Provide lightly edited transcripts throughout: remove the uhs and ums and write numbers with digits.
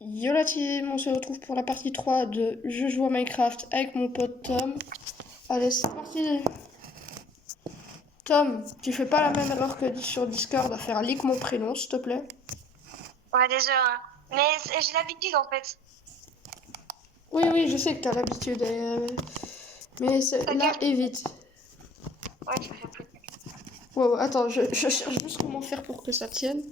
Yo la team, on se retrouve pour la partie 3 de Je joue à Minecraft avec mon pote Tom. Allez, c'est parti. Tom, tu fais pas la même erreur que sur Discord à faire leak mon prénom, s'il te plaît. Ouais, désolé. Hein. Mais j'ai l'habitude en fait. Oui, je sais que t'as l'habitude. Mais là, T'inquiète. évite. Ouais, tu me fais plus. Ouais, attends, je cherche juste comment faire pour que ça tienne.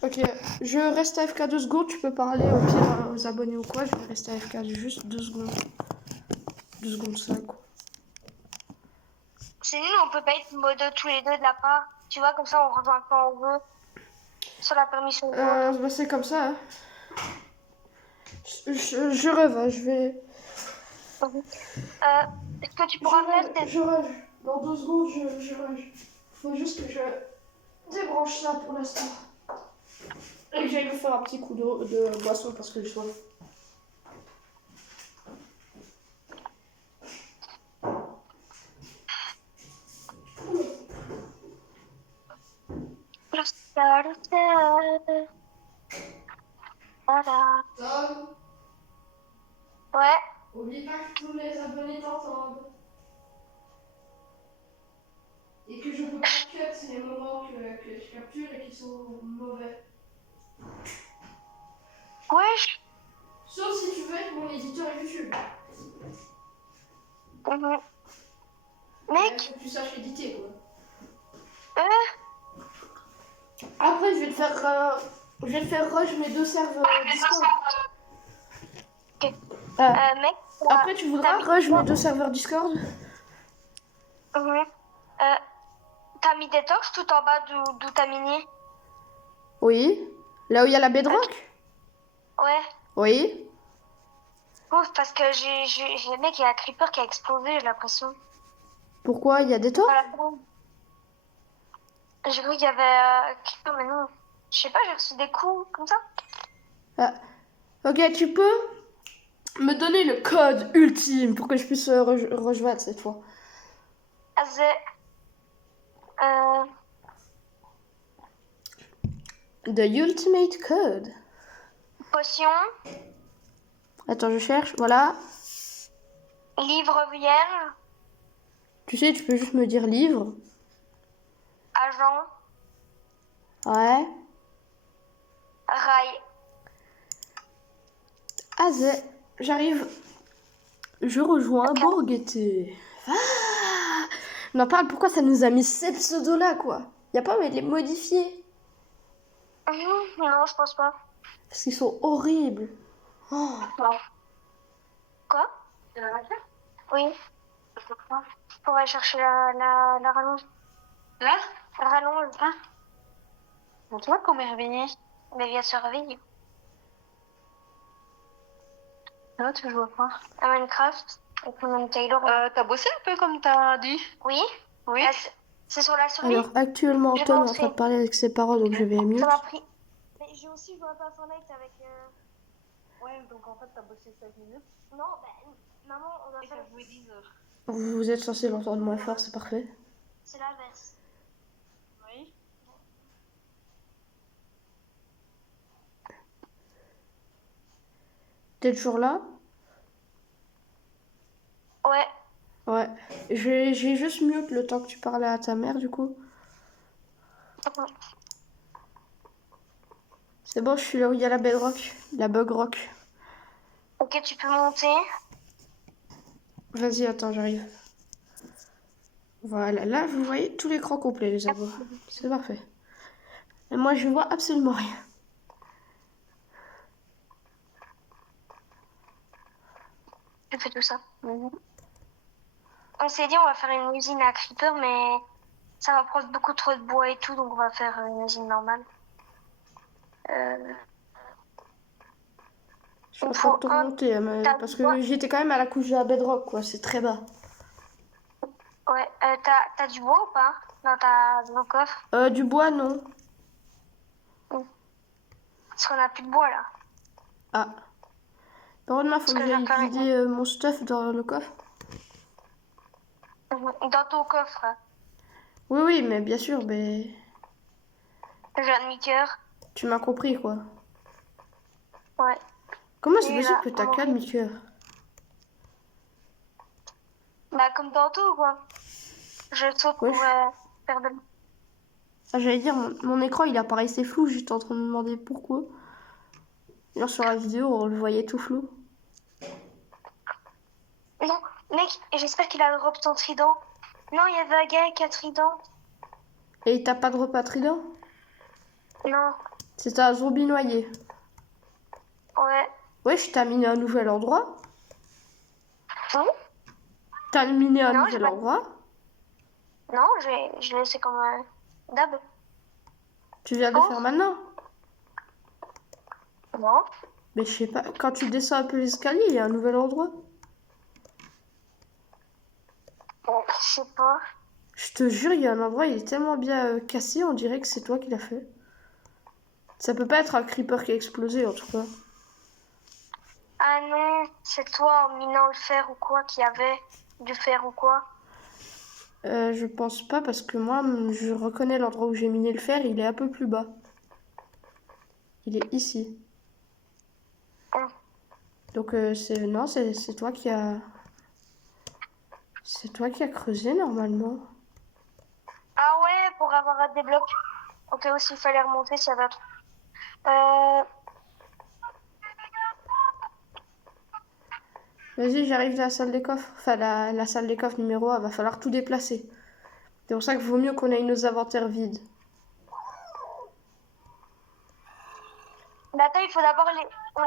Ok, je reste AFK 2 secondes, tu peux parler au pire aux abonnés ou quoi, je vais rester AFK juste 2 secondes. 2 secondes 5 quoi. C'est nul, on peut pas être mode tous les deux de la part. Tu vois, comme ça on rejoint quand on veut. Sur la permission de l'autre. Bah, c'est comme ça, hein. Je rêve, hein, je vais... Est-ce que tu pourras faire tes... Je rage. Dans 2 secondes, je rage. Faut juste que je débranche ça pour l'instant. Et que j'aille me faire un petit coup de boisson parce que je soif. Voilà. Tom, Ouais. oublie pas que tous les abonnés t'entendent. Et que je peux pas cut les moments que je capture et qui sont mauvais. Wesh. Sauf si tu veux être mon éditeur YouTube. Mhm. Mais Mec. faut que tu saches éditer quoi. Euh, Après, je vais te faire rush mes 2 serveurs Discord. ok. Ah. Mec. Après, tu voudras rush mes 2 serveurs Discord? Mhm. T'as mis Detox tout en bas d'où t'as mini? Oui. Là où il y a la Ok. bedrock? Ouais. Oui. Ouf, parce que mec, il y a un creeper qui a explosé, j'ai l'impression. Pourquoi? Il y a des toits? Voilà. J'ai cru qu'il y avait un creeper, mais non. Je sais pas, j'ai reçu des coups comme ça. Ah. Ok, tu peux me donner le code ultime pour que je puisse rejoindre cette fois. Az, euh, The ultimate code. potion, Attends, je cherche. Voilà. livre vierge, Tu sais, tu peux juste me dire livre. agent, Ouais. rail. Azé. J'arrive. Je rejoins Bourgueté. Ah, on en parle, pourquoi ça nous a mis ces pseudos-là, quoi? Y a pas moyen de les modifier? Non, je pense pas. Parce qu'ils sont horribles. Oh. Non. Quoi? Oui. On va chercher la rallonge. La rallonge. Ah. Bon, tu vois qu'on est réveillé. Mais viens se réveiller. Là, tu joues à quoi? À Minecraft. Avec mon ami Taylor. T'as bossé un peu comme t'as dit? Oui. Oui. C'est sur la survie. Alors, actuellement, Je vais te Tom est en montrer. train de parler avec ses parents, donc je vais mute. Ça m'a pris. Mais j'ai aussi joué un peu à Fortnite avec. Ouais, donc en fait, t'as bossé 16 minutes. Non, bah, maman, on a Et fait. t'as joué 10 heures. Vous êtes censé l'entendre moins fort, c'est parfait. C'est l'inverse. Oui. T'es toujours là? Ouais. Ouais. J'ai juste mute le temps que tu parlais à ta mère, du coup. C'est bon, je suis là où il y a la bedrock. La bug rock. Ok, tu peux monter. Vas-y, attends, j'arrive. Voilà, là, vous voyez tout l'écran complet, les abos. C'est parfait. Et moi, je vois absolument rien. Je fais tout ça. On s'est dit, on va faire une usine à creeper, mais ça va prendre beaucoup trop de bois et tout, donc on va faire une usine normale. Je suis en Il train de faut te un remonter, mais tas de parce bois. que j'étais quand même à la couche de la bedrock, quoi. C'est très bas. Ouais, t'as du bois ou pas? Dans ton coffre? Du bois, non. Parce qu'on a plus de bois là. Ah. Par contre, il faut Parce que que j'aille j'ai quand même. vider mon stuff dans le coffre. Dans ton coffre, Oui, mais bien sûr, mais... j'ai un demi-cœur. Tu m'as compris, quoi. Ouais. Comment c'est Et possible là, que t'as on 4 mi-cœurs? Bah, comme tantôt, quoi. Je saute pour Wesh. faire de... Ah, j'allais dire, mon écran, il apparaissait flou. J'étais en train de me demander pourquoi. D'ailleurs, sur la vidéo, on le voyait tout flou. Non, mec, j'espère qu'il a drop son trident. Non, il y avait un gars qui a trident. Et t'as pas de repas trident? Non, C'était un zombie noyé. ouais. Wesh, t'as miné un nouvel endroit? Non, T'as miné un non, j'ai nouvel pas... endroit? Non, je l'ai laissé comme d'hab. Tu viens de le Oh. faire maintenant? Non. Mais je sais pas, quand tu descends un peu l'escalier, il y a un nouvel endroit. Je sais pas. Je te jure, il y a un endroit, il est tellement bien cassé, on dirait que c'est toi qui l'as fait. Ça peut pas être un creeper qui a explosé, en tout cas. Ah non, c'est toi en minant le fer ou quoi qui avait du fer ou quoi. Je pense pas, parce que moi, je reconnais l'endroit où j'ai miné le fer, il est un peu plus bas. Il est ici. Ah. Donc, non, c'est toi qui a... C'est toi qui a creusé, normalement. Ah ouais, pour avoir des blocs. Ok, aussi, il fallait remonter s'il y avait un truc. Euh... Vas-y, j'arrive dans la salle des coffres. Enfin, la salle des coffres numéro 1, va falloir tout déplacer. C'est pour ça qu'il vaut mieux qu'on ait nos inventaires vides. Mais attends, il faut d'abord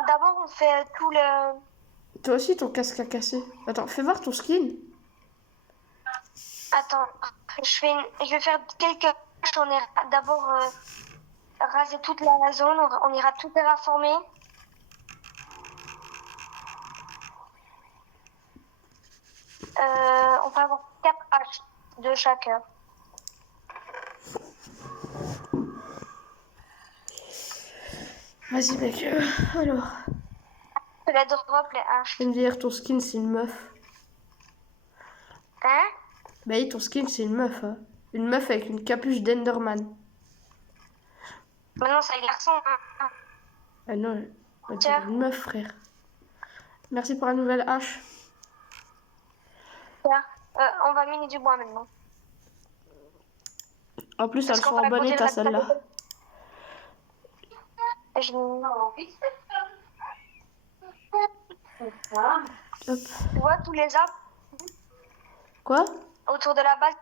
D'abord, on fait tout le... Toi aussi, ton casque a cassé. Attends, fais voir ton skin. Attends, je vais faire quelques... On ira d'abord raser toute la zone, on ira tout terraformer. On va avoir 4 haches de chacun. Vas-y, mec. Alors. Je les drop, les haches. Je vais me dire, ton skin, c'est une meuf. Hein? Bah oui, ton skin, c'est une meuf. Hein. Une meuf avec une capuche d'Enderman. Maintenant, c'est un garçon. Hein. Ah non, on Tiens. dirait une meuf, frère. Merci pour la nouvelle hache. Tiens, on va miner du bois maintenant. En plus, Parce elles qu'on sont va en bon poser état, la celles-là. Je... Hop. Tu vois tous les arbres Quoi? autour de la base,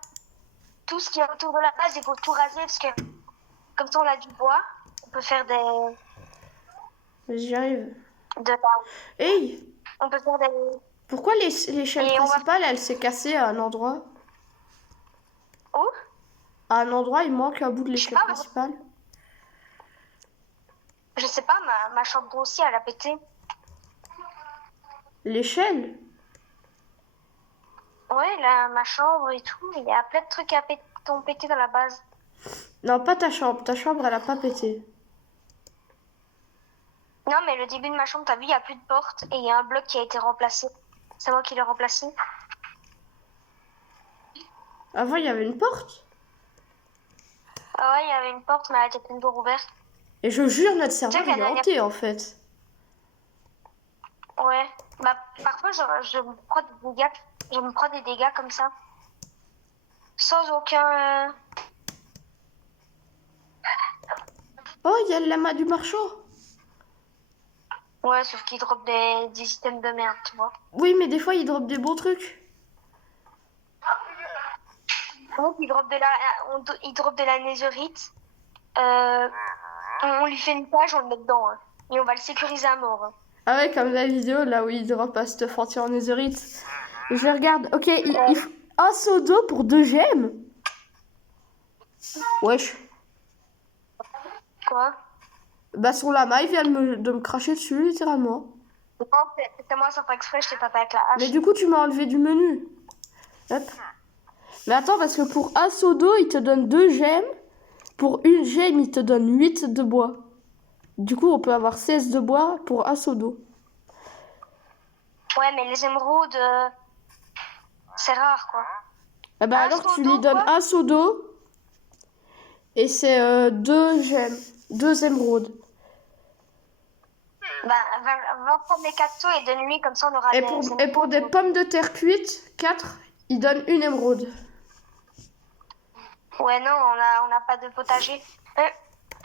tout ce qui est autour de la base, il faut tout raser parce que comme ça on a du bois, on peut faire Vas-y, j'arrive. de la... Hey! On peut faire des... Pourquoi l'échelle Et on va- principale, elle s'est cassée à un endroit? Où? À un endroit, il manque un bout de Je sais l'échelle pas, principale. Je sais pas, ma chambre aussi, elle a pété. L'échelle? Ouais, là, ma chambre et tout, il y a plein de trucs qui ont pété dans la base. Non, pas ta chambre. Ta chambre, elle a pas pété. Non, mais le début de ma chambre, t'as vu, il n'y a plus de porte et il y a un bloc qui a été remplacé. C'est moi qui l'ai remplacé. Avant, il y avait une porte. Ah ouais, il y avait une porte, mais elle était toujours ouverte. Et je jure, notre serveur, que la il est hanté, en fait. Ouais. Bah, parfois, je me prends des dégâts. Je me prends des dégâts comme ça. Sans aucun... Oh, il y a le lama du marchand. Ouais, sauf qu'il drop des systèmes de merde, tu vois. Oui, mais des fois, il drop des bons trucs. Donc, il drop de la netherite. On lui fait une page, on le met dedans. Hein. Et on va le sécuriser à mort. Hein. Ah ouais, comme la vidéo, là où il drop un stuff entier en netherite. Je regarde. Ok, il faut un seau d'eau pour 2 gemmes. Wesh. Quoi? Bah, son lama, il vient de me cracher dessus, littéralement. Non, c'est moi sans faire exprès, je t'ai tapé avec la hache. Mais du coup, tu m'as enlevé du menu. Hop. Mais attends, parce que pour un seau d'eau, il te donne 2 gemmes. Pour une gemme, il te donne 8 de bois. Du coup, on peut avoir 16 de bois pour un seau d'eau. Ouais, mais les émeraudes, c'est rare, quoi. Ah bah Un alors, seau tu d'eau, lui donnes quoi? un seau d'eau. Et c'est 2 gemmes, 2 émeraudes. Bah, va prendre les 4 seaux et donne-lui, comme ça on aura Et des pour des pommes de terre cuites, 4, il donne 1 émeraude. Ouais, non, on n'a pas de potager.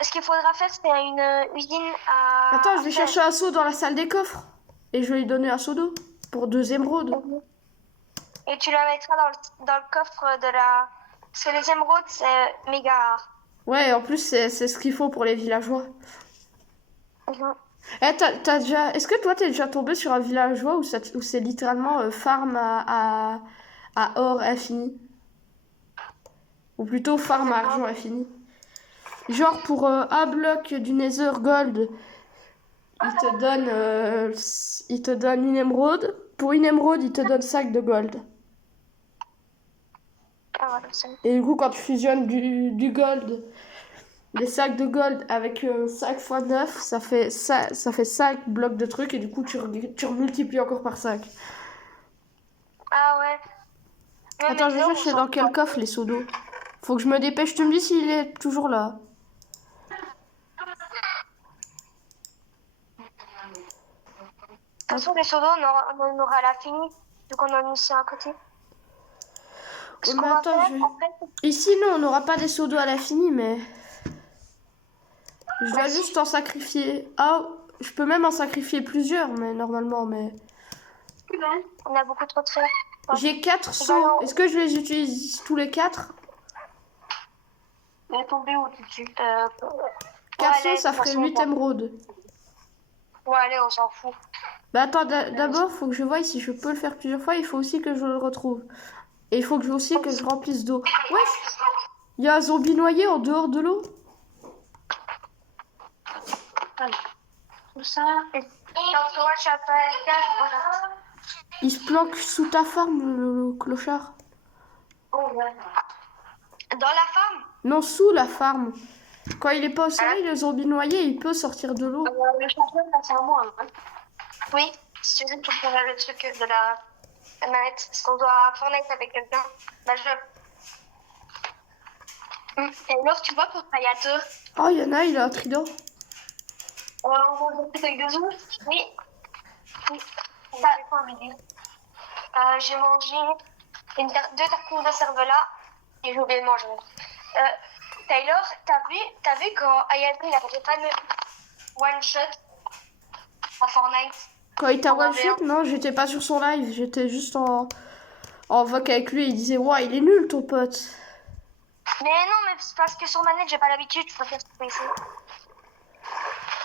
Ce qu'il faudra faire, c'est une usine à... Attends, je vais faire. chercher un seau dans la salle des coffres. Et je vais lui donner un seau d'eau pour 2 émeraudes. Et tu la mettras dans le coffre de la... Parce que les émeraudes, c'est méga rare. Ouais, en plus, c'est ce qu'il faut pour les villageois. Mhm. Eh, t'as déjà... Est-ce que toi, t'es déjà tombé sur un villageois où c'est littéralement farm à or infini? Ou plutôt farm à argent infini? Genre, pour un bloc du Nether Gold, il te donne 1 émeraude. Pour 1 émeraude, il te donne 5 de gold. Ah, voilà, c'est... Et du coup, quand tu fusionnes du gold, des sacs de gold avec 5 x 9, ça fait 5 blocs de trucs et du coup, tu multiplies encore par 5. Ah ouais. Ouais, Attends, mais je vais non, chercher on dans s'en quel fout. coffre les seaux d'eau. Faut que je me dépêche, tu me dis s'il est toujours là. De toute façon, les seaux d'eau, on en aura à la fini. Donc on en a aussi à côté. Ce Ouais, qu'on mais va attends, faire, après, ici, non, on n'aura pas des seaux d'eau à l'infini, mais... Je dois si. juste en sacrifier. Ah, je peux même en sacrifier plusieurs, mais normalement, mais... On a beaucoup trop de fer. Ouais. J'ai 4 Et seaux. alors, Est-ce que je les utilise tous les 4? Elle est tombée où tout de suite? 4 ouais, seaux, allez, ça de toute ferait façon, 8 émeraudes. Ouais, allez, on s'en fout. Bah attends, d'abord, faut que je voie si je peux le faire plusieurs fois. Il faut aussi que je le retrouve. Et il faut que aussi que je remplisse d'eau. Wesh, il y a un zombie noyé en dehors de l'eau. Tout ça. Et parce que moi, je suis un peu à l'étage, voilà. Il se planque sous ta farm, le clochard. Dans la farm, Non, sous la farm. Quand il est pas au soleil, le zombie noyé, il peut sortir de l'eau. le changement, là, c'est à moi. Hein. Oui, c'est juste pour faire le truc de la manette. Parce qu'on doit Fortnite avec quelqu'un. Bah, je... Et alors, tu vois, pour Hayato, Oh, il y en a, il a un trident. on mange avec des œufs. Oui. Oui. Ça, quoi, midi j'ai mangé 2 tartines de cervelas et j'ai oublié de manger. Taylor, t'as vu quand Hayato il avait pas le one shot en Fortnite? Quand il t'a On one avait shot, non, j'étais pas sur son live. J'étais juste en voc avec lui. Il disait, ouais, il est nul ton pote. Mais non, mais c'est parce que sur manette, j'ai pas l'habitude, je préfère sur PC.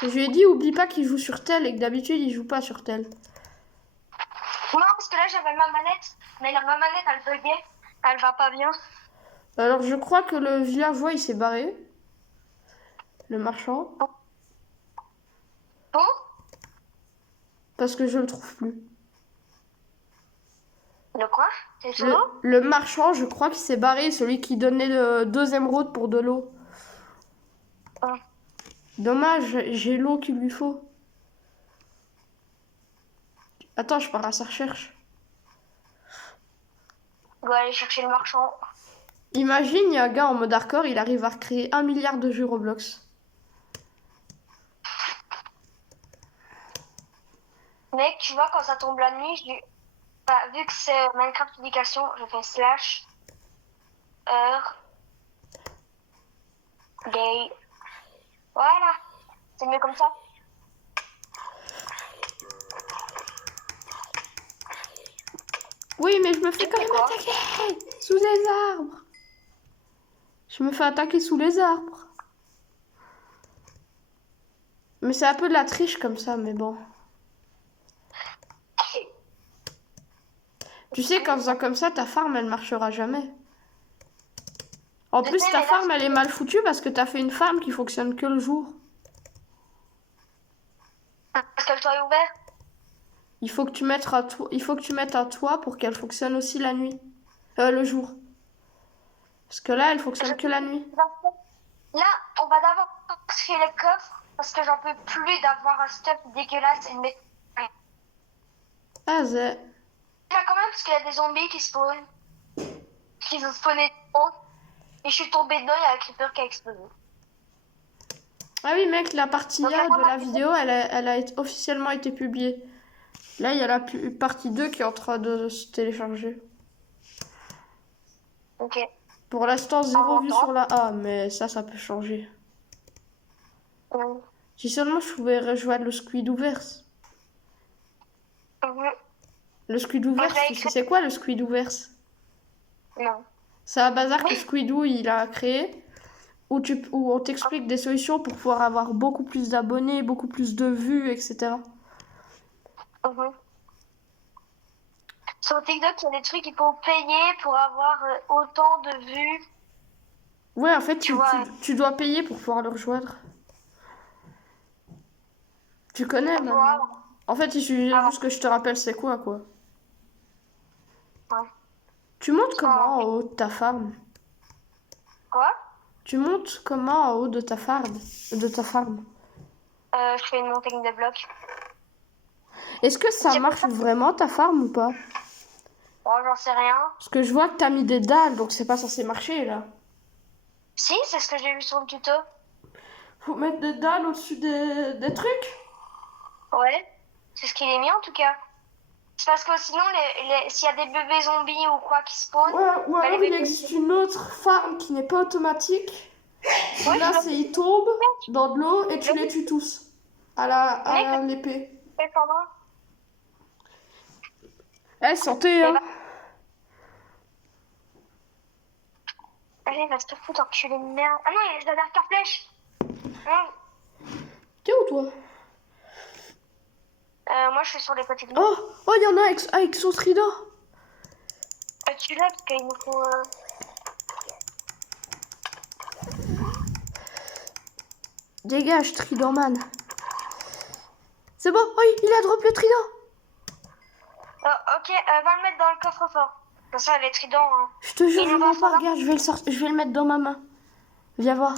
Et je lui ai dit, oublie pas qu'il joue sur tel et que d'habitude, il joue pas sur tel. Non, parce que là, j'avais ma manette, mais ma manette, elle buguait, elle va pas bien. Alors, je crois que le villageois, il s'est barré. Le marchand. Bon, Parce que je le trouve plus. de quoi? C'est sous l'eau? Le marchand, je crois qu'il s'est barré. Celui qui donnait 2 émeraudes pour de l'eau. Ah. Dommage, j'ai l'eau qu'il lui faut. Attends, je pars à sa recherche. On doit aller chercher le marchand. Imagine, il y a un gars en mode hardcore, il arrive à recréer 1 milliard de jeux Roblox. Mec, tu vois, quand ça tombe la nuit, vu que c'est Minecraft Éducation, je fais slash heure day. Voilà, c'est mieux comme ça. Oui, mais je me fais quand même quoi attaquer sous les arbres. Je me fais attaquer sous les arbres. Mais c'est un peu de la triche comme ça, mais bon. Tu sais qu'en faisant comme ça, ta farm, elle marchera jamais. En plus, ta farm, elle est mal foutue parce que t'as fait une farm qui fonctionne que le jour. Parce que le toit est ouvert. Il faut que tu mettes un toit pour qu'elle fonctionne aussi la nuit. Le jour. Parce que là, elle fonctionne que la nuit. Là, on va d'abord trier les coffres parce que j'en peux plus d'avoir un stuff dégueulasse et de mettre. Ah, c'est... Là, quand même, parce qu'il y a des zombies qui spawnent. Qui vont spawner trop. Et je suis tombée dedans, il y a un creeper qui a explosé. Ah oui, mec, la partie A de la vidéo, elle a officiellement été publiée. Là, il y a la partie 2 qui est en train de se télécharger. Ok. Pour l'instant, 0 vue Attends. sur la A, mais ça peut changer. Mhm. Si seulement je pouvais rejoindre le Squidooverse. Mhm. Le Squidooverse, Moi, j'ai tu sais c'est quoi le Squidooverse? Non. C'est un bazar que Oui. Squidoo il a créé où on t'explique des solutions pour pouvoir avoir beaucoup plus d'abonnés, beaucoup plus de vues, etc. Mhm. Sur TikTok, il y a des trucs qu'il faut payer pour avoir autant de vues. Ouais, en fait, Tu vois. tu dois payer pour pouvoir le rejoindre. Tu connais maintenant. Voilà. En fait, il suffit Ah. juste que je te rappelle c'est quoi. Ouais. Tu montes comment Ah, en haut de ta farm? Quoi? Tu montes comment en haut de ta farm? Je fais une montagne de blocs. Est-ce que ça C'est pour marche vraiment ta farm ou pas? Oh, j'en sais rien. Parce que je vois que t'as mis des dalles, donc c'est pas censé marcher là. Si, c'est ce que j'ai vu sur le tuto. Faut mettre des dalles au-dessus des trucs? Ouais. C'est ce qu'il est mis en tout cas. C'est parce que sinon, s'il y a des bébés zombies ou quoi qui spawnent, Ouais, ou bah, les alors il bébés- existe une autre farm qui n'est pas automatique. Ouais, Là, je c'est ils tombent dans de l'eau et tu les tues tous. À Mec, l'épée. fais pendant. Eh, santé, hein. Allez, va te foutre, enculé de merde. Ah non, il y a la dernière flèche. T'es où, toi? Moi, je suis sur les côtés de Oh, il y en a avec son trident. tu l'as parce qu'il nous faut. Dégage, trident man. C'est bon, oh, il a drop le trident. Ok, va le mettre dans le coffre-fort. Comme ça, les tridents. Hein. Je te jure, Et je nous, mens va pas, faire- regarde, je vais le mettre dans ma main. Viens voir.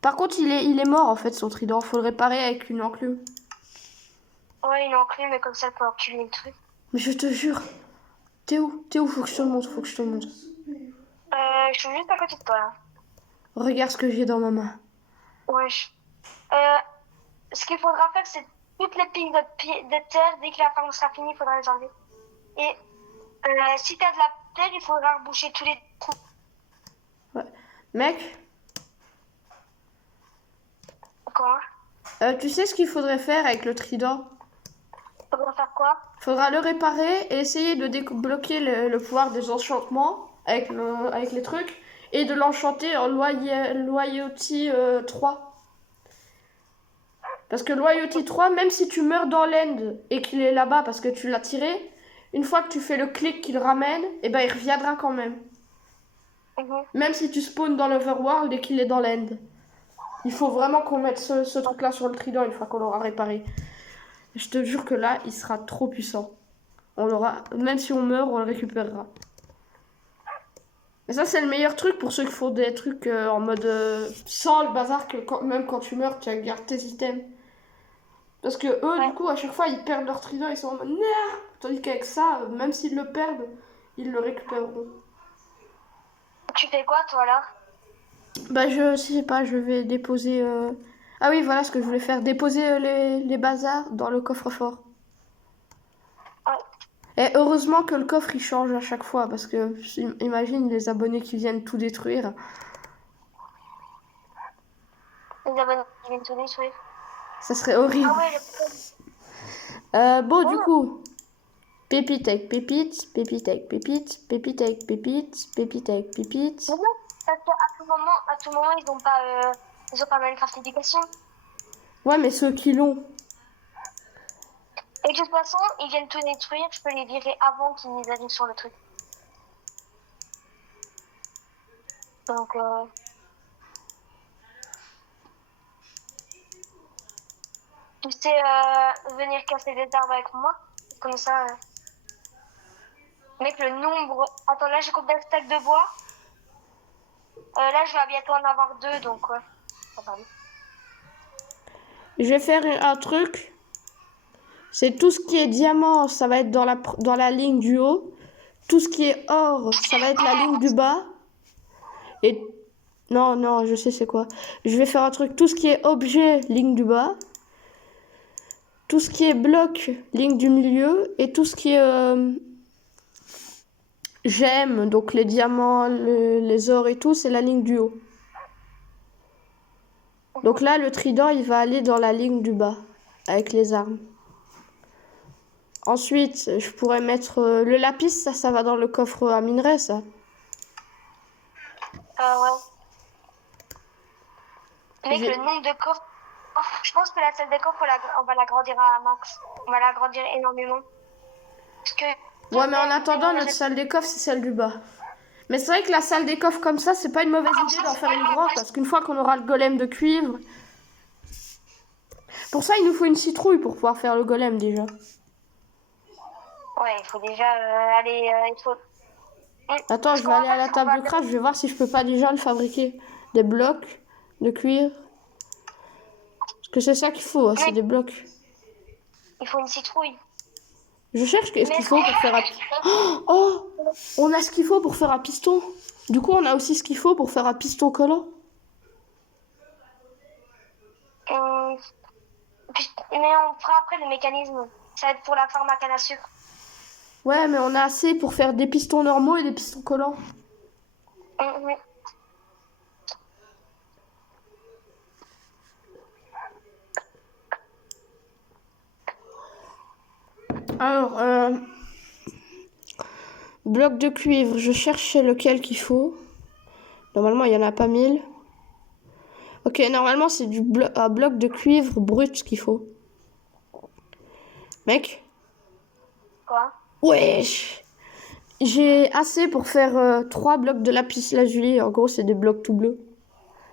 Par contre, il est mort en fait, son trident. Faut le réparer avec une enclume. Ouais, une enclume, mais comme ça, pour enculer le truc. Mais je te jure. T'es où? Faut que je te le montre, Je suis juste à côté de toi, là. Regarde ce que j'ai dans ma main. Wesh. Ce qu'il faudra faire, c'est toutes les piles de terre, dès que la farm sera finie, il faudra les enlever. Et si t'as de la terre, il faudra reboucher tous les trous. Ouais. Mec, Quoi? tu sais ce qu'il faudrait faire avec le trident? Faudra faire quoi? Faudra le réparer et essayer de débloquer le pouvoir des enchantements avec les trucs et de l'enchanter en Loyauty 3. Parce que Loyauty 3, même si tu meurs dans l'end et qu'il est là-bas parce que tu l'as tiré, une fois que tu fais le clic qu'il ramène, et ben il reviendra quand même. Même si tu spawns dans l'overworld et qu'il est dans l'end. Il faut vraiment qu'on mette ce truc-là sur le trident une fois qu'on l'aura réparé. Je te jure que là, il sera trop puissant. On l'aura, même si on meurt, on le récupérera. Et ça, c'est le meilleur truc pour ceux qui font des trucs en mode sans le bazar, que même quand tu meurs, tu gardes tes items. Parce que eux, du coup, à chaque fois, ils perdent leur trident, ils sont en mode nah. Tandis qu'avec ça, même s'ils le perdent, ils le récupéreront. Tu fais quoi, toi, là? Bah, je sais pas, je vais déposer. Ah oui, voilà ce que je voulais faire, déposer les bazars dans le coffre-fort. Et heureusement que le coffre il change à chaque fois parce que imagine les abonnés qui viennent tout détruire. Les abonnés qui viennent tout détruire. Ça serait horrible. Ah ouais, Bon, du coup, pépite avec pépite, pépite avec pépite, pépite avec pépite, pépite avec pépite. non, parce qu'à tout moment, ils ont pas Minecraft Éducation. Ouais, mais ceux qui l'ont. Et de toute façon, ils viennent tout détruire, je peux les virer avant qu'ils arrivent sur le truc. Donc, tu sais venir casser des arbres avec moi? Comme ça. Mec, le nombre. Attends, là j'ai combien de stacks de bois? Là je vais bientôt en avoir 2, donc ouais. Je vais faire un truc. C'est tout ce qui est diamant, ça va être dans la ligne du haut. Tout ce qui est or, ça va être la ligne du bas. Et Non, non, je sais c'est quoi. Je vais faire un truc. Tout ce qui est objet, ligne du bas. Tout ce qui est bloc, ligne du milieu. Et tout ce qui est gemmes, donc les diamants, les ors et tout, c'est la ligne du haut. Donc là, le trident, il va aller dans la ligne du bas, avec les armes. Ensuite, je pourrais mettre le lapis, ça va dans le coffre à minerai, ça. Ouais. Mec, J'ai- le nombre de coffres. Oh, je pense que la salle des coffres, on va l'agrandir à max. On va l'agrandir énormément. Parce que. Ouais, mais en attendant, notre salle des coffres, c'est celle du bas. Mais c'est vrai que la salle des coffres comme ça, c'est pas une mauvaise idée d'en faire une grande, parce qu'une fois qu'on aura le golem de cuivre... Pour ça, il nous faut une citrouille pour pouvoir faire le golem, déjà. Ouais, il faut déjà aller. Il faut. Attends, je vais aller à la table de craft, je vais voir si je peux pas déjà le fabriquer. Des blocs de cuir. Parce que c'est ça qu'il faut, hein, c'est des blocs. Il faut une citrouille. Je cherche ce qu'il faut pour faire un... Oh, on a ce qu'il faut pour faire un piston. Du coup, on a aussi ce qu'il faut pour faire un piston collant. Mais on fera après le mécanisme. Ça va être pour la farm à canne à sucre. Ouais, mais on a assez pour faire des pistons normaux et des pistons collants. Oui. Alors, bloc de cuivre, je cherchais lequel qu'il faut. Normalement, il n'y en a pas 1000. Ok, normalement, c'est un bloc de cuivre brut qu'il faut. Mec. Quoi? Wesh. J'ai assez pour faire 3 blocs de lapis lazuli. En gros, c'est des blocs tout bleus.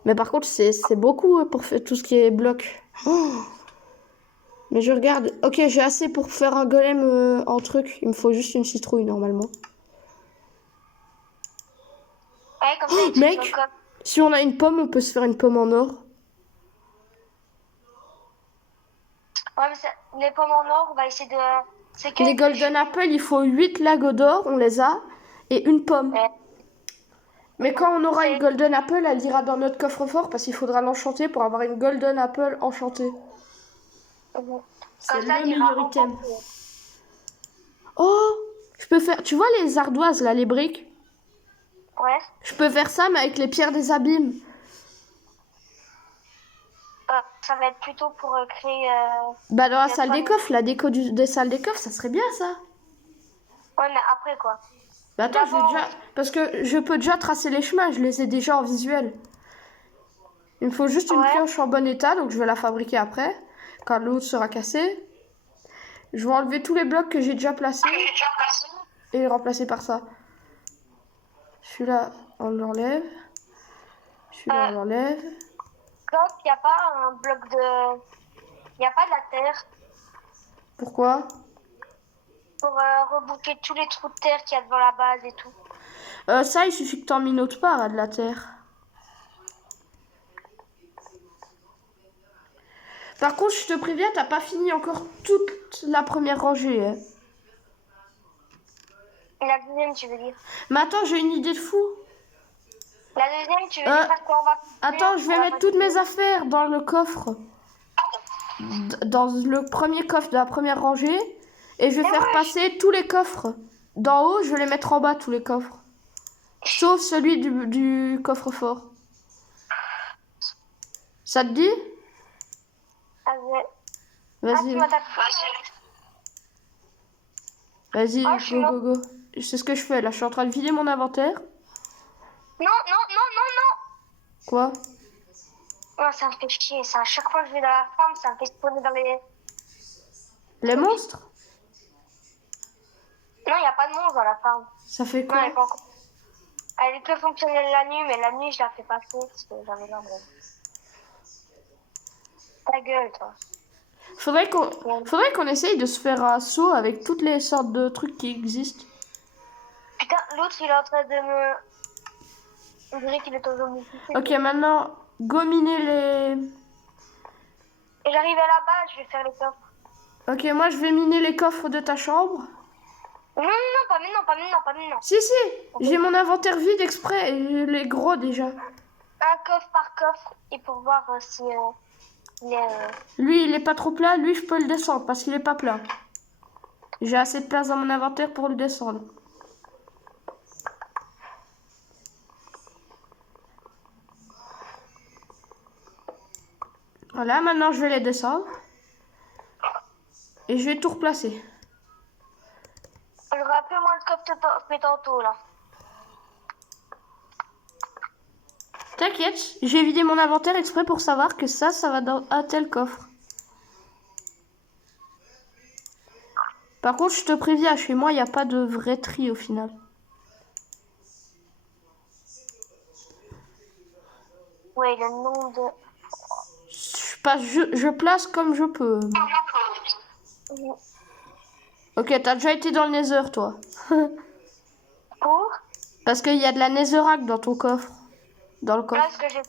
Mais par contre, c'est beaucoup pour faire tout ce qui est bloc. Oh. Mais je regarde. Ok, j'ai assez pour faire un golem en truc. Il me faut juste une citrouille, normalement. Ouais, comme ça, Oh, mec, si on a une pomme, on peut se faire une pomme en or. Ouais, mais les pommes en or, on va essayer de. C'est que. Les golden apples, il faut 8 lagos d'or, on les a. Et une pomme. Ouais. Mais quand on aura une golden apple, elle ira dans notre coffre-fort parce qu'il faudra l'enchanter pour avoir une golden apple enchantée. C'est le meilleur item. Oh, je peux faire... Tu vois les ardoises, là, les briques? Ouais. Je peux faire ça, mais avec les pierres des abîmes. Ça va être plutôt pour créer... Bah, dans la salle des coffres, la déco des salles des coffres, ça serait bien, ça. Ouais, mais après, quoi. Bah, attends, je vais déjà... Parce que je peux déjà tracer les chemins, je les ai déjà en visuel. Il me faut juste une pioche en bon état, donc je vais la fabriquer après, quand l'autre sera cassée. Je vais enlever tous les blocs que j'ai déjà placés et les remplacer par ça. Celui-là, on l'enlève. Celui-là, on l'enlève. Donc, il n'y a pas un bloc de... Il n'y a pas de la terre Pourquoi? pour reboucler tous les trous de terre qu'il y a devant la base et tout. Ça, il suffit que t'en mines autre part, à de la terre. Par contre, je te préviens, t'as pas fini encore toute la première rangée. Hein. La deuxième, tu veux dire? Mais attends, j'ai une idée de fou. La deuxième, tu veux dire parce qu'on va... Attends, je vais mettre toutes mes affaires dans le coffre. Dans le premier coffre de la première rangée. Et je vais faire passer tous les coffres. D'en haut, je vais les mettre en bas, tous les coffres. Sauf celui du coffre-fort. Ça te dit? Vas-y. Vas-y, go, go, go. C'est ce que je fais, là. Je suis en train de vider mon inventaire. Non. Quoi? Oh, ça me fait chier, ça. À chaque fois que je vais dans la farm, ça me fait spawner dans les... Les monstres? Non, il n'y a pas de monstres dans la farm. Ça fait Non, quoi? elle est pas encore... Elle est que fonctionnelle la nuit, mais la nuit, je la fais passer parce que j'avais l'ordre. Ta gueule, toi. Faudrait qu'on essaye de se faire un saut avec toutes les sortes de trucs qui existent. Putain, l'autre, il est en train de me... On dirait qu'il est aux zombies. Ok, maintenant, gominer les... Et j'arrive à la base, je vais faire les coffres. Ok, moi, je vais miner les coffres de ta chambre. Non, pas maintenant. Si, j'ai mon inventaire vide exprès, et les gros déjà. un coffre par coffre et pour voir si il est. Lui, il est pas trop plat. Lui, je peux le descendre parce qu'il est pas plat. J'ai assez de place dans mon inventaire pour le descendre. Voilà, maintenant je vais les descendre. Et je vais tout replacer. J'aurai un peu moins de coffres que tantôt là. T'inquiète, j'ai vidé mon inventaire exprès pour savoir que ça va dans un tel coffre. Par contre, je te préviens, chez moi, il n'y a pas de vrai tri au final. Ouais, le nom de. Je place comme je peux. Ok, t'as déjà été dans le Nether, toi. Pour. Parce qu'il y a de la Netherrack dans ton coffre. Dans le Là, coffre. ce que j'ai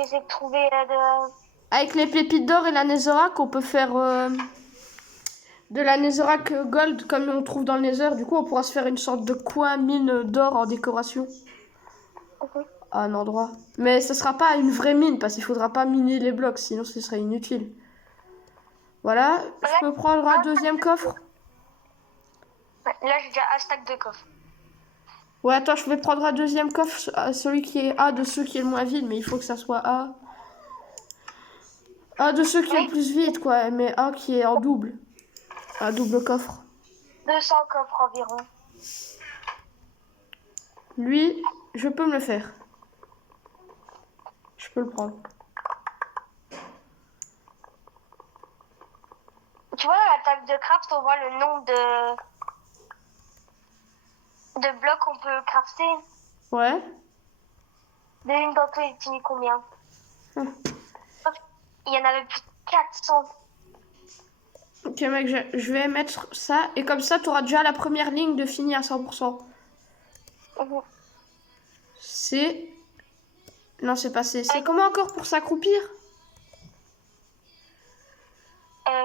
essayé de trouver de. Avec les pépites d'or et la Netherrack, on peut faire de la Netherrack gold comme on trouve dans le Nether. Du coup, on pourra se faire une sorte de coin mine d'or en décoration. À un endroit. Mais ce sera pas une vraie mine parce qu'il faudra pas miner les blocs, sinon ce serait inutile. Voilà, je peux prendre un deuxième coffre. Là, j'ai déjà un stack de coffres. Ouais, attends, je vais prendre un deuxième coffre, celui qui est A de ceux qui est le moins vide, mais il faut que ça soit A. A de ceux qui est le plus vide, quoi, mais A qui est en double. Un double coffre. 200 coffres environ. Lui, je peux me le faire. Je peux le prendre. Tu vois, à la table de craft, on voit le nombre de blocs qu'on peut crafter. Ouais. De une d'entre eux, tu dis combien? Hum. Il y en avait plus de 400. Ok, mec, je vais mettre ça. Et comme ça, tu auras déjà la première ligne de fini à 100%. Mhm. C'est... Non, c'est pas c'est. C'est comment encore pour s'accroupir?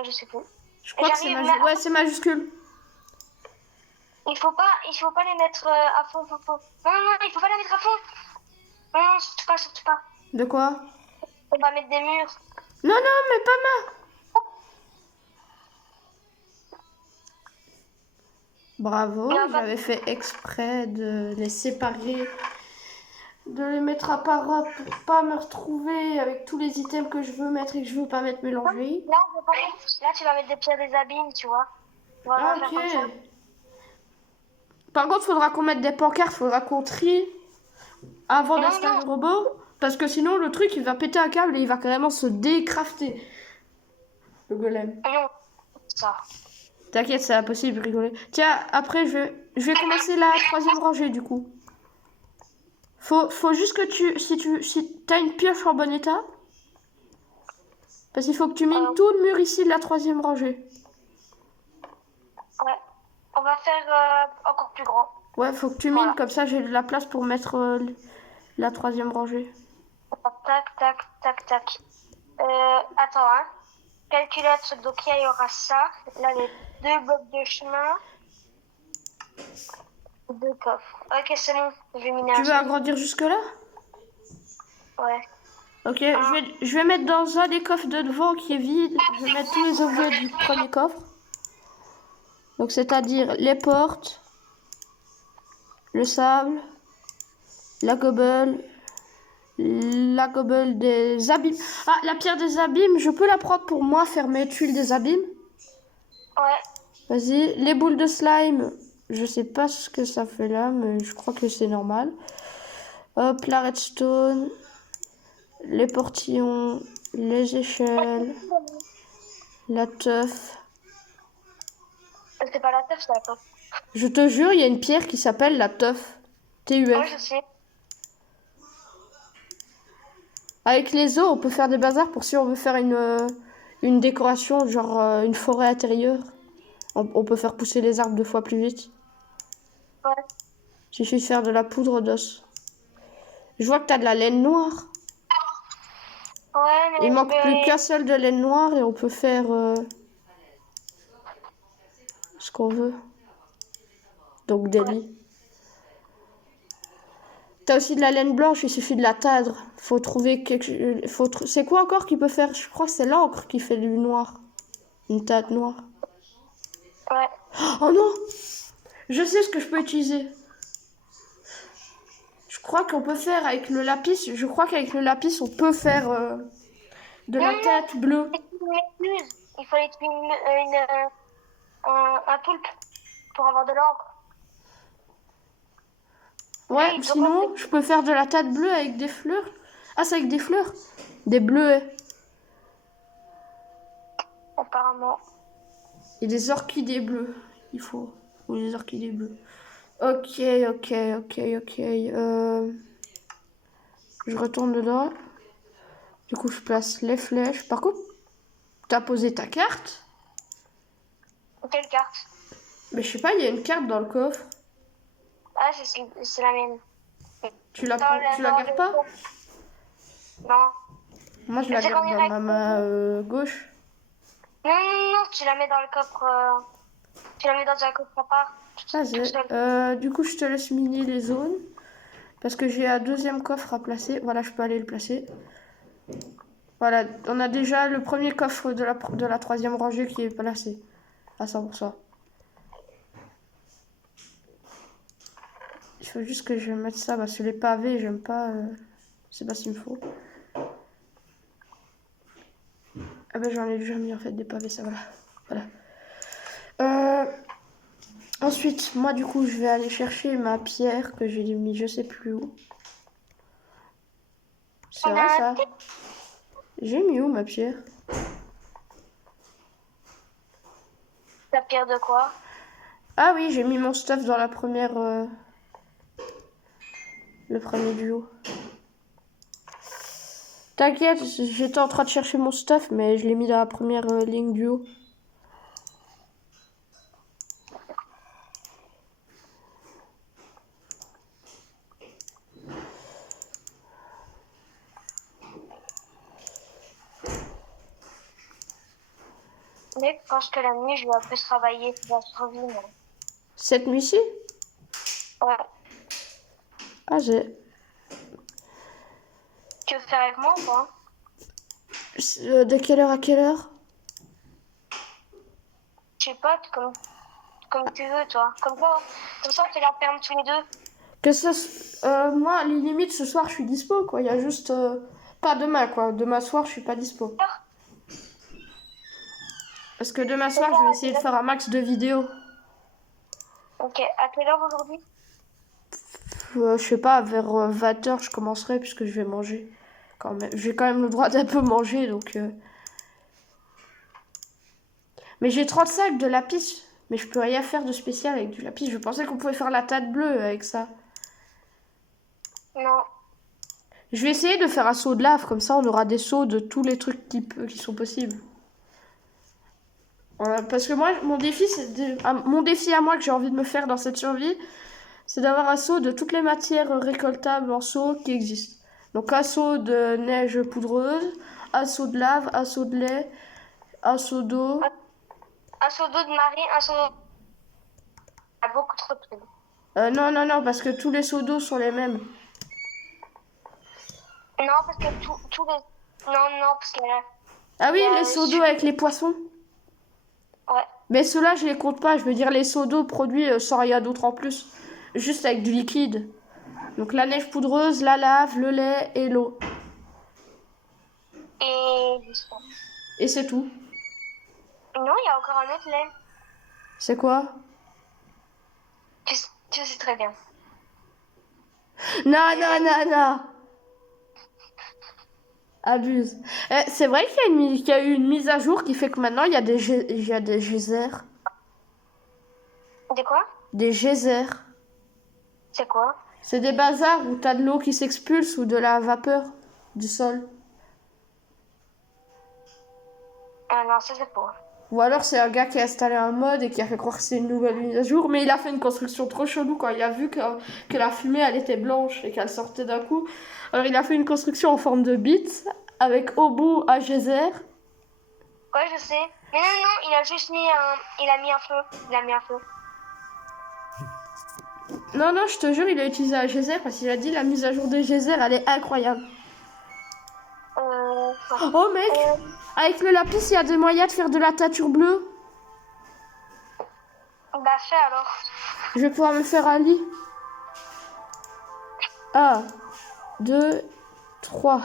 Je sais plus. Je crois que c'est majuscule. Ouais, c'est majuscule. Il faut pas les mettre à fond. Non, il faut pas les mettre à fond. Non, surtout pas. De quoi? On va mettre des murs. Non, mais pas mal. Bravo, j'avais fait exprès de les séparer, de les mettre à part pour pas me retrouver avec tous les items que je veux mettre et que je veux pas mettre mélangés. Là, tu vas mettre des pierres des abîmes, tu vois. Ah, ok. Par contre, faudra qu'on mette des pancartes, faudra qu'on trie avant d'installer le robot. Parce que sinon, le truc, il va péter un câble et il va carrément se décrafter. Le golem. Non, ça. T'inquiète, c'est impossible de rigoler. Tiens, après, je vais commencer la 3e rangée, du coup. Faut juste que si t'as une pioche en bon état, parce qu'il faut que tu mines tout le mur ici de la 3e rangée. Ouais. On va faire encore plus grand. Ouais, faut que tu mines, comme ça j'ai de la place pour mettre la 3e rangée. Tac. Attends, hein. Calculatrice, donc il y aura ça. Là, les 2 blocs de chemin. 2 coffres. Ok, c'est bon. Je vais miner Tu veux agrandir jusque-là? Ouais. Ok, je vais mettre dans un des coffres de devant qui est vide. Je vais mettre tous les objets du premier coffre. Donc, c'est-à-dire les portes, le sable, la cobble des abîmes. Ah, la pierre des abîmes, je peux la prendre pour moi faire mes tuiles des abîmes? Ouais. Vas-y, les boules de slime, je sais pas ce que ça fait là, mais je crois que c'est normal. Hop, la redstone, les portillons, les échelles, la teuf. C'est pas la teuf, c'est la teuf. Je te jure, il y a une pierre qui s'appelle la teuf. TUF. Ouais, je sais. Avec les os, on peut faire des bazars pour si on veut faire une décoration, genre une forêt intérieure. On peut faire pousser les arbres 2 fois plus vite. Ouais. Il suffit de faire de la poudre d'os. Je vois que t'as de la laine noire. Ouais, mais Il manque plus qu'un seul de laine noire et on peut faire ce qu'on veut. Donc des lits. T'as aussi de la laine blanche, il suffit de la tadre. Faut trouver quelque... C'est quoi encore qui peut faire? Je crois que c'est l'encre qui fait du noir. Une teinte noire. Ouais. Oh non! Je sais ce que je peux utiliser. Je crois qu'on peut faire avec le lapis. Je crois qu'avec le lapis, on peut faire de la tête bleue. Il faut un poulpe pour avoir de l'encre. Ouais, Oui, sinon, je peux faire de la tête bleue avec des fleurs. Ah, c'est avec des fleurs? Des bleuets. Apparemment. Et des orchidées bleues. Il faut. Ou des orchidées bleues. Ok. Je retourne dedans. Du coup, je place les flèches. Par contre, t'as posé ta carte? Quelle carte? Mais je sais pas, il y a une carte dans le coffre. Ah, c'est la mienne. Tu la Dans gardes pas? Non. Moi, je la C'est garde qu'on dans irait ma main gauche. Non, tu la mets dans le coffre. Tu la mets dans un coffre à part. Ah, Tout seul. du coup, je te laisse miner les zones. Parce que j'ai un deuxième coffre à placer. Voilà, je peux aller le placer. Voilà, on a déjà le premier coffre de la troisième rangée qui est placé à 100%. Il faut juste que je mette ça parce que les pavés, j'aime pas. C'est pas ce qu'il me faut. Ah ben j'en ai déjà mis en fait des pavés, ça voilà. Ensuite, moi du coup, je vais aller chercher ma pierre que j'ai mis je sais plus où. C'est vrai ça. J'ai mis où ma pierre? La pierre de quoi? Ah oui, j'ai mis mon stuff dans la première... le premier duo. T'inquiète, j'étais en train de chercher mon stuff, mais je l'ai mis dans la première ligne duo. Mais je pense que la nuit, je vais un peu travailler pour la survie. Mais... Cette nuit-ci? Ouais. Ah j'ai... Tu veux faire avec moi ou pas? De quelle heure à quelle heure? Je sais pas, comme tu veux, toi. Comme ça, on fait la ferme tous les deux. Que ça... moi, les limites, ce soir, je suis dispo, quoi. Il y a juste... pas demain, quoi. Demain soir, je suis pas dispo. Parce que demain soir, je vais essayer de faire un max de vidéos. Ok, à quelle heure aujourd'hui? Je sais pas, vers 20h, je commencerai, puisque je vais manger. Quand même. J'ai quand même le droit d'un peu manger, donc... Mais j'ai 30 sacs de lapis. Mais je peux rien faire de spécial avec du lapis. Je pensais qu'on pouvait faire la tête bleue avec ça. Non. Je vais essayer de faire un saut de lave, comme ça on aura des sauts de tous les trucs qui sont possibles. Voilà, parce que moi, mon défi à moi que j'ai envie de me faire dans cette survie, c'est d'avoir un saut de toutes les matières récoltables en saut qui existent. Donc un saut de neige poudreuse, un saut de lave, un saut de lait, un saut d'eau. Un seau d'eau de marée, un seau d'eau... Il y a beaucoup trop de trucs. Non, parce que tous les seaux d'eau sont les mêmes. Non, parce que tous les... Non, parce que... Ah oui, les seaux d'eau avec les poissons. Ouais. Mais ceux-là, je les compte pas. Je veux dire les seaux d'eau produits sans rien d'autre en plus. Juste avec du liquide. Donc la neige poudreuse, la lave, le lait et l'eau. Et c'est tout. Non, il y a encore un autre lait. C'est quoi? Tu sais très bien. Non. Abuse. C'est vrai qu'il y a eu une mise à jour qui fait que maintenant il y a des geysers. Des quoi? Des geysers. C'est quoi? C'est des bazars où t'as de l'eau qui s'expulse ou de la vapeur du sol. Ah non, ça c'est pas. Ou alors c'est un gars qui a installé un mode et qui a fait croire que c'est une nouvelle mise à jour, mais il a fait une construction trop chelou quand il a vu que la fumée elle était blanche et qu'elle sortait d'un coup. Alors il a fait une construction en forme de bite avec au bout un geyser. Ouais, je sais. Mais non, il a juste mis un... Il a mis un feu. Non, non, je te jure, il a utilisé la geyser parce qu'il a dit la mise à jour des geysers, elle est incroyable. Oh mec, avec le lapis, il y a des moyens de faire de la teinture bleue. Bah fais alors. Je vais pouvoir me faire un lit. 1, 2, 3.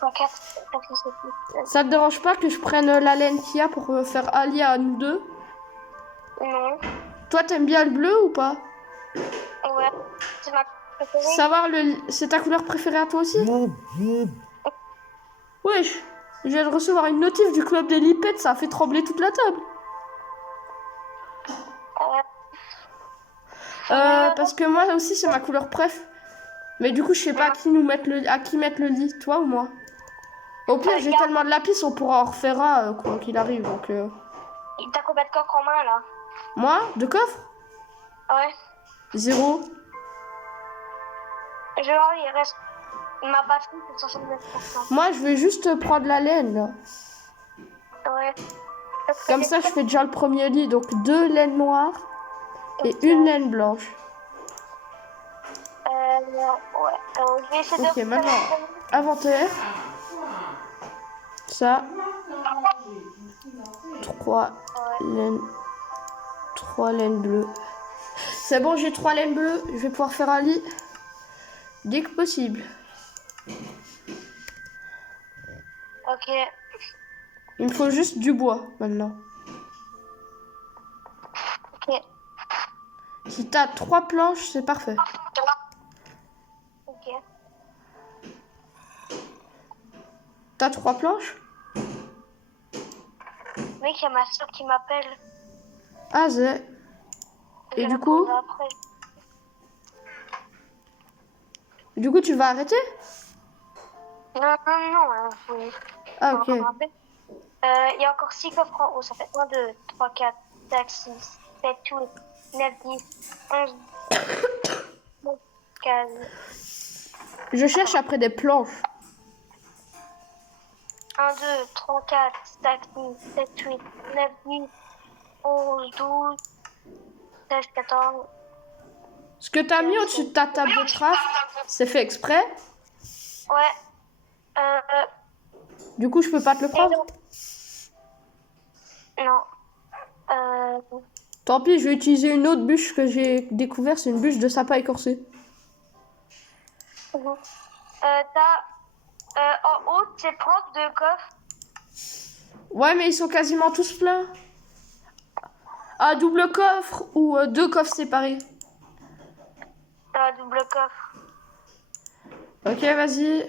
4. Ça te dérange pas que je prenne la laine qu'il y a pour faire un lit à nous deux? Non. Toi, t'aimes bien le bleu ou pas? Ouais. C'est ma préférée. Savoir c'est ta couleur préférée à toi aussi? Wesh, je viens de recevoir une notif du club des lipettes, ça a fait trembler toute la table. Parce que moi aussi c'est ma couleur préf. Mais du coup je sais pas à qui mettre le lit, toi ou moi. Au pire j'ai tellement de lapis, on pourra en refaire un quoi qu'il arrive. Donc T'as combien de coques en main là? moi, de coffre? Ouais. 0. Je vais voir, il reste. Ma batterie c'est 69%. Moi je vais juste prendre la laine là. Ouais. Comme ça je fais déjà le premier lit. Donc 2 laines noires et une laine blanche. Ouais. Je vais essayer Ok, de. maintenant inventaire. Ça. 3 laines. 3 laines bleues. C'est bon, j'ai 3 laines bleues. Je vais pouvoir faire un lit dès que possible. Ok. Il me faut juste du bois maintenant. Ok. Si t'as 3 planches, c'est parfait. Ok. T'as 3 planches? Mec, il y a ma soeur qui m'appelle. Ah, c'est. Je Et vais du coup? répondre après. Du coup, tu vas arrêter? Non, oui. Ah, ok. Il y a encore 6 coffres en haut. Ça fait 1, 2, 3, 4, 5, 6, 7, 8, 9, 10, 11, 15. Je cherche après des planches. 1, 2, 3, 4, 5, 6, 7, 8, 9, 10, 11, 12, 13, 14. Ce que t'as mis au-dessus de ta table de craft, c'est fait exprès. Ouais. Du coup, je peux pas te le prendre. Non. Tant pis, je vais utiliser une autre bûche que j'ai découvert. C'est une bûche de sapin écorcé. En haut, c'est propre de coffre. Ouais, mais ils sont quasiment tous pleins. Un double coffre ou 2 coffres séparés? Double coffre. Ok, vas-y.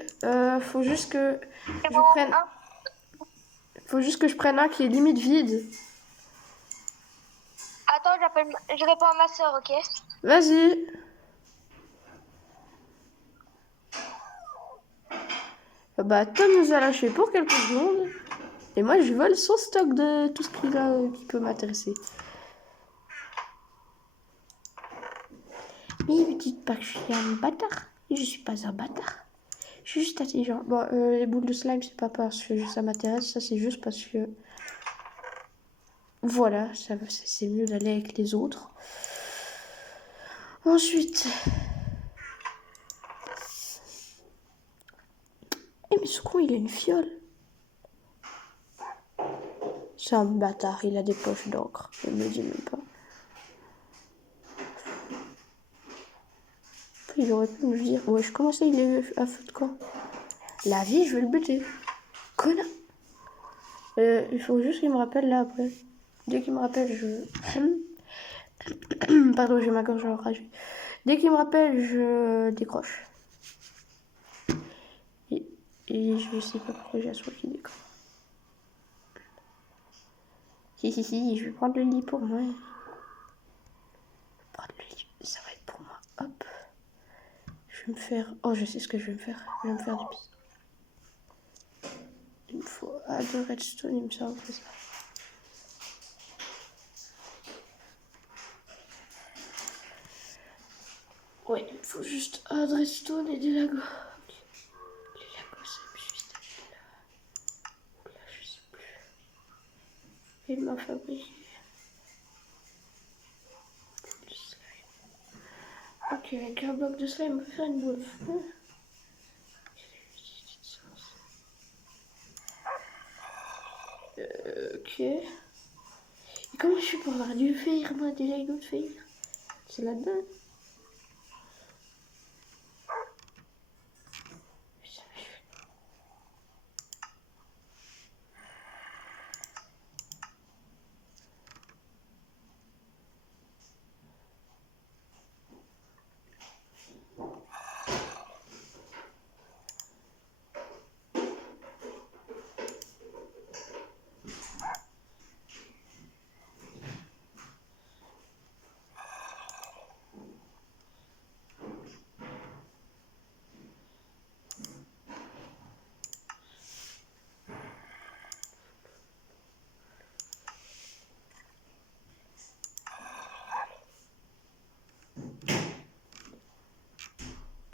Faut juste que je prenne. Faut juste que je prenne un qui est limite vide. Attends, je réponds à ma soeur, ok? Vas-y. Bah, Tom nous a lâché pour quelques secondes. Et moi, je vole son stock de tout ce qu'il a qui peut m'intéresser. Mais vous dites pas que je suis un bâtard. Je suis pas un bâtard. Je suis juste intelligent. Bon, les boules de slime, c'est pas parce que ça m'intéresse. Ça, c'est juste parce que... Voilà, c'est mieux d'aller avec les autres. Ensuite... Eh mais ce con, il a une fiole. C'est un bâtard, il a des poches d'encre. Je me dis même pas. Il aurait pu me dire... Ouais, je commençais, il est à feu de camp. La vie, je vais le buter. Connard. Il faut juste qu'il me rappelle là après. Dès qu'il me rappelle, je... Pardon, j'ai ma gorge enragée. Dès qu'il me rappelle, je décroche. Et je sais pas pourquoi j'ai un soin qui décroche. Si, je vais prendre le lit pour moi. Je vais prendre le lit, ça va être pour moi. Hop. Je vais me faire... Oh, je sais ce que je vais me faire. Je vais me faire du pis. Il me faut... Ah, de redstone, il me semble que ça. Ouais, il me faut juste un redstone et des lagos. Okay. Les lagos, c'est juste là. Là, je sais plus. Il m'a fabriqué. Ok, avec un bloc de slime, on peut faire une boule de feu. Ok. Et comment je fais pour avoir du fer, moi, des Lego de fer? C'est là-dedans.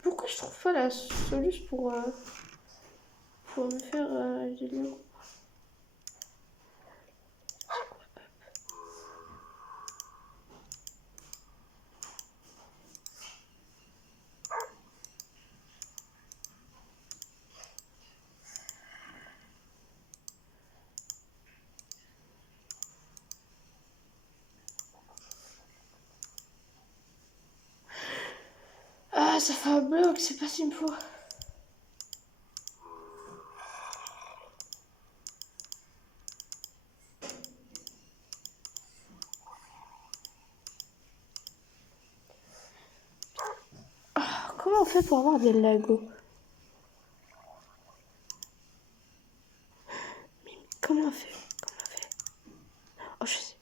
Pourquoi je trouve pas la solution pour me faire des Lego? Ah, ça fait un bloc, c'est pas ce qu'il me faut. Comment on fait pour avoir des Legos? Mais comment on fait? Comment on fait? Oh, je sais.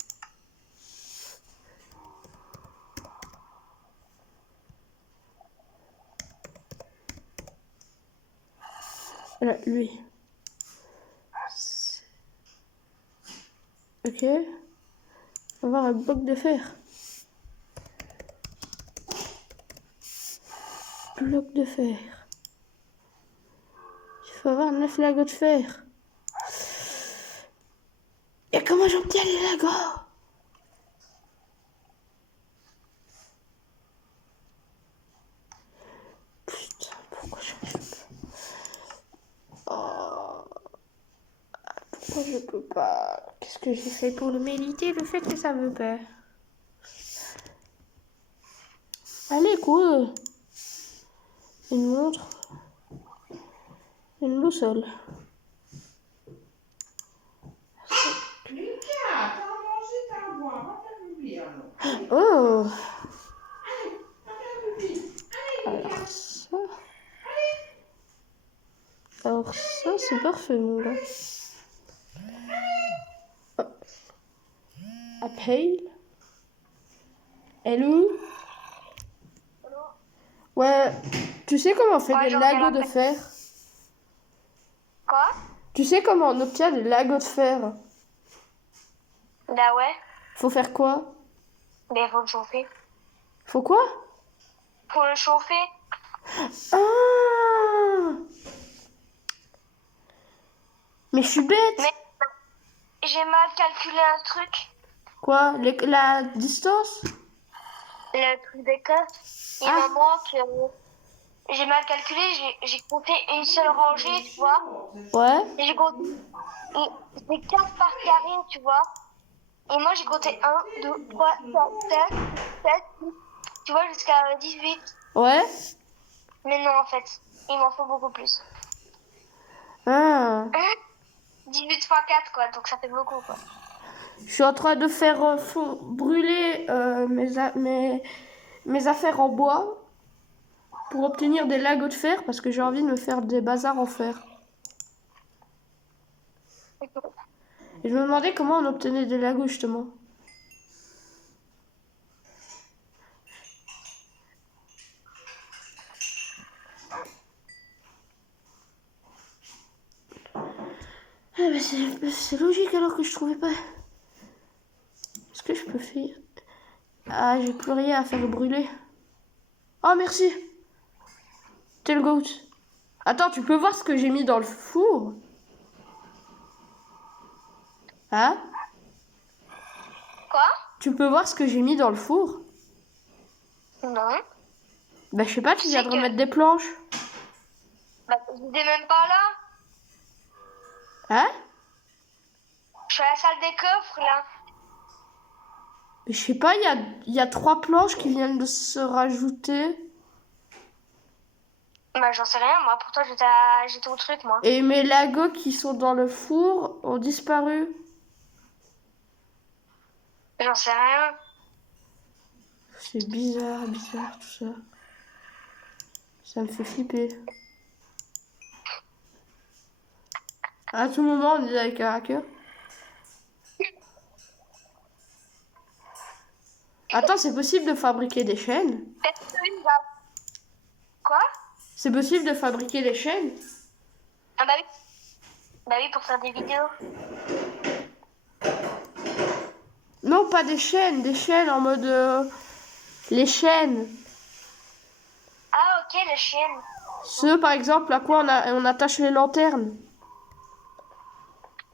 Là, lui. Ok. On va avoir un bloc de fer. Bloc de fer. Il faut avoir 9 Legos de fer. Et comment j'obtiens les Legos? Putain, pourquoi je Oh, pourquoi je peux pas? Qu'est-ce que j'ai fait pour le mériter, le fait que ça me plaît? Allez, quoi? Une montre. Une boussole. Lucas, t'as mangé, t'as à boire. Va faire pipi alors. Oh! Va faire pipi. Allez, Lucas. Alors ça, c'est parfait, mon gars. Oh. Appel. Hello? Ouais, tu sais comment on fait Ouais, des j'en Legos ai de la fer? Quoi? Tu sais comment on obtient des Legos de fer? Bah ouais. Faut faire quoi? Mais faut le chauffer. Faut quoi? Faut le chauffer. Ah! Mais je suis bête! Mais j'ai mal calculé un truc. Quoi? La distance? Le truc d'écart. Il Ah. me manque. J'ai mal calculé. J'ai compté une seule rangée, tu vois. Ouais? Et j'ai compté. C'est 4 par carré, tu vois. Et moi, j'ai compté 1, 2, 3, 4, 5, 7, 8. Tu vois, jusqu'à 18. Ouais? Mais non, en fait, il m'en faut beaucoup plus. Ah. 18 fois 4, quoi. Donc ça fait beaucoup, quoi. Je suis en train de faire brûler mes affaires en bois pour obtenir des Legos de fer parce que j'ai envie de me faire des bazars en fer. Et je me demandais comment on obtenait des Legos justement. Ah bah c'est logique alors que je trouvais pas. Est-ce que je peux faire... Ah, j'ai plus rien à faire brûler. Oh merci. T'es le goat. Attends, tu peux voir ce que j'ai mis dans le four? Hein? Quoi? Tu peux voir ce que j'ai mis dans le four? Non. Bah, je sais pas, tu viens de que- remettre des planches. Bah, j'étais même pas là. Hein? Je suis à la salle des coffres, là. Mais je sais pas, il y a 3 planches qui viennent de se rajouter. Bah, j'en sais rien, moi. Pourtant, j'étais au truc, moi. Et mes Legos qui sont dans le four ont disparu. J'en sais rien. C'est bizarre tout ça. Ça me fait flipper. À tout moment, on est avec un hacker. Attends, c'est possible de fabriquer des chaînes? Personne va. Quoi? C'est possible de fabriquer des chaînes? Ah, bah oui. Bah oui, pour faire des vidéos. Non, pas des chaînes en mode... les chaînes. Ah, ok, les chiennes. Ceux, par exemple, à quoi on attache les lanternes.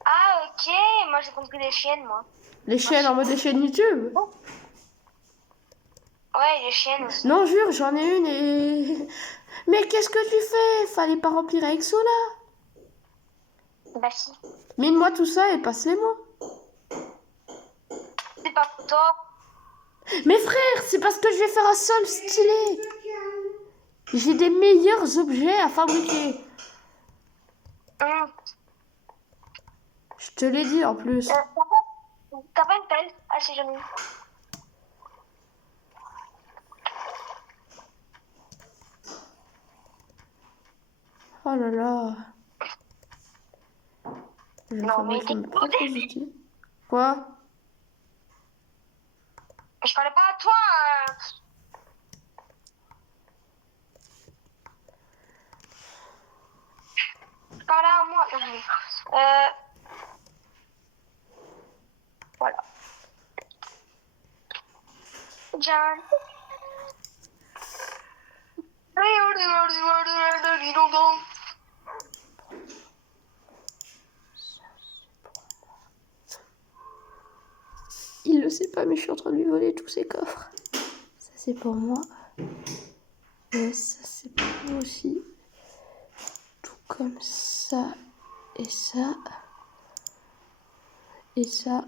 Ah, ok. Moi, j'ai compris les chiennes, moi. Les chaînes en mode des chaînes YouTube. Ouais, les chiennes aussi. Non, jure, j'en ai une et... Mais qu'est-ce que tu fais? Fallait pas remplir avec Sola. Bah si. Mine-moi tout ça et passe-les-moi. C'est pas pour toi. Mais frère, c'est parce que je vais faire un sol stylé. J'ai des meilleurs objets à fabriquer. Je te l'ai dit en plus. T'as pas une pelle? Ah, si, j'en ai une. Oh là là. Je Non, fabrique mais mes propres outils. Quoi? Je parlais pas à toi. Je parlais à moi. Voilà. John. Il le sait pas, mais je suis en train de lui voler tous ses coffres. Ça, c'est pour moi. Et ça, c'est pour moi aussi. Tout comme ça. Et ça. Et ça.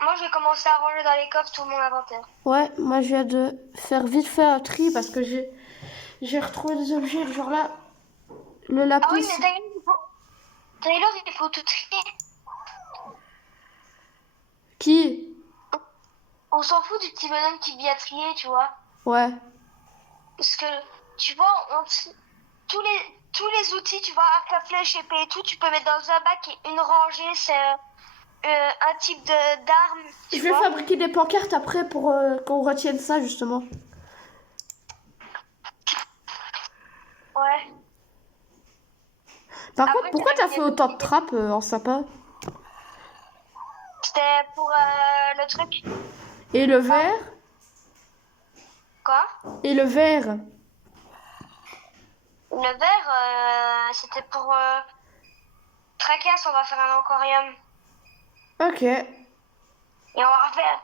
Moi, je vais commencer à ranger dans les coffres tout mon inventaire. Ouais, moi, je viens de faire vite fait un tri parce que j'ai retrouvé des objets, genre là. Le lapis. Ah oui, mais Taylor, il faut tout trier. Qui? On s'en fout du petit bonhomme qui vient trier, tu vois. Ouais. Parce que, tu vois, tous les outils, tu vois, arc à flèche, épée et tout, tu peux mettre dans un bac et une rangée, c'est un type d'arme. Je vais fabriquer des pancartes après pour qu'on retienne ça, justement. Ouais. Par Après, contre, pourquoi tu vas t'as fait mettre autant de trappes en sapin? C'était pour le truc. Et le verre? Quoi? Et le verre? Le verre, c'était pour Tracasse, on va faire un aquarium. Ok. Et on va faire...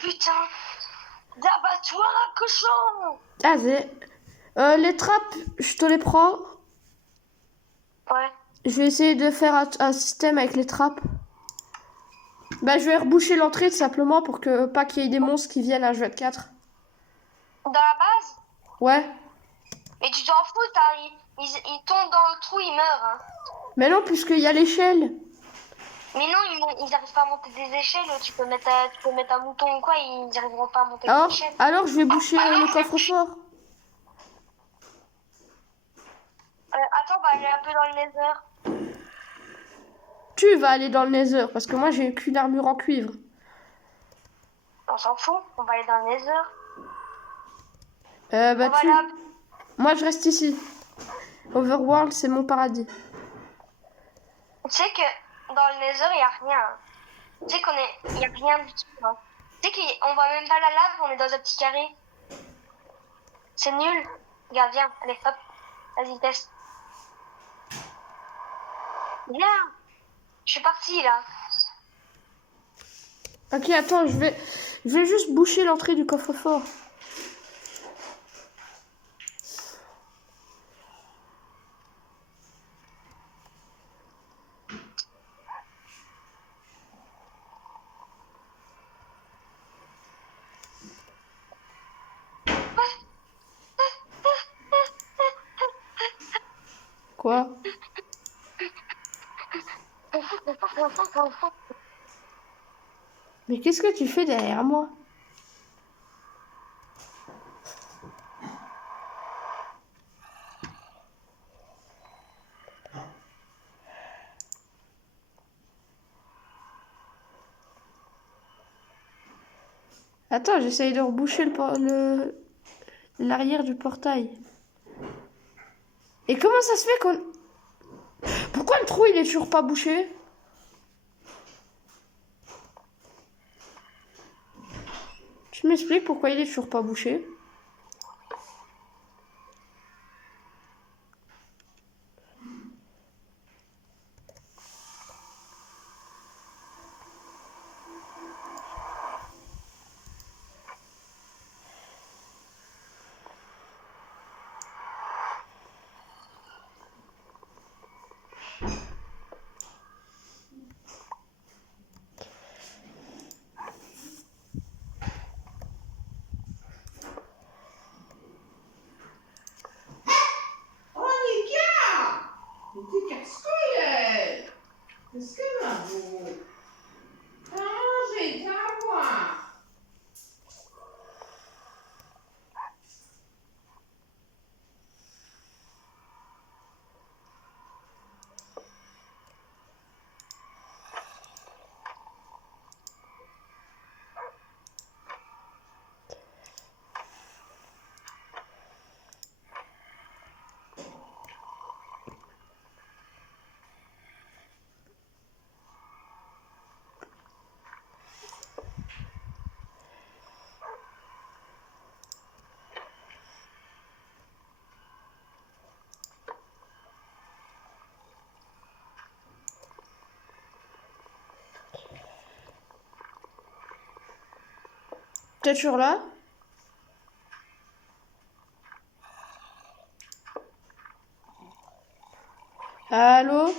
Putain, d'abattoir à cochon. Ah, les trappes, je te les prends. Ouais. Je vais essayer de faire un système avec les trappes. Bah, je vais reboucher l'entrée tout simplement pour que pas qu'il y ait des monstres qui viennent à H24. Dans la base? Ouais. Mais tu t'en fous, ils tombent dans le trou, ils meurent. Hein. Mais non, puisqu'il y a l'échelle. Mais non, ils n'arrivent pas à monter des échelles. Tu peux mettre un mouton ou quoi, ils n'arriveront pas à monter des échelles. Alors, je vais boucher le coffre-fort. Attends, on va aller un peu dans le nether. Tu vas aller dans le nether, parce que moi, j'ai qu'une armure en cuivre. On s'en fout, on va aller dans le nether. Bah, On va aller Moi, je reste ici. Overworld, c'est mon paradis. Tu sais que dans le nether, il n'y a rien. Tu sais il n'y a rien du tout. Hein. Tu sais qu'on voit même pas la lave, on est dans un petit carré. C'est nul. Regarde, viens, allez, hop. Vas-y, teste. Viens. Je suis partie, là. Ok, attends, je vais juste boucher l'entrée du coffre-fort. Quoi? Mais qu'est-ce que tu fais derrière moi? Attends, j'essaye de reboucher l'arrière du portail. Et comment ça se fait qu'on... Pourquoi le trou il est toujours pas bouché? Tu m'expliques pourquoi il est toujours pas bouché? Oh, Nika! Mais t'es casse-couille, elle! Qu'est-ce que ma beau? T'as mangé, t'as à boire. T'es toujours là? Allô?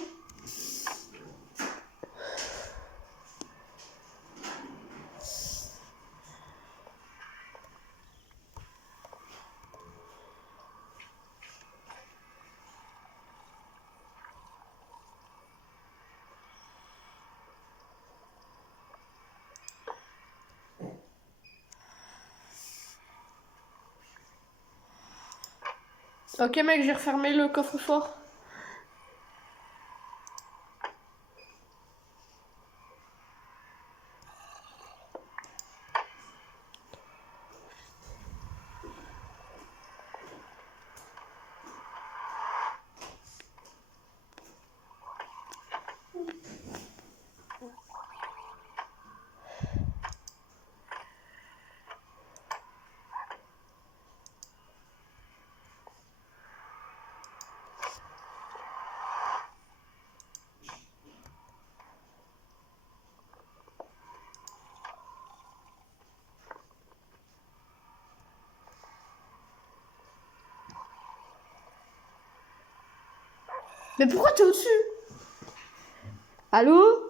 Ok mec, j'ai refermé le coffre-fort. Mais pourquoi t'es au-dessus? Allô?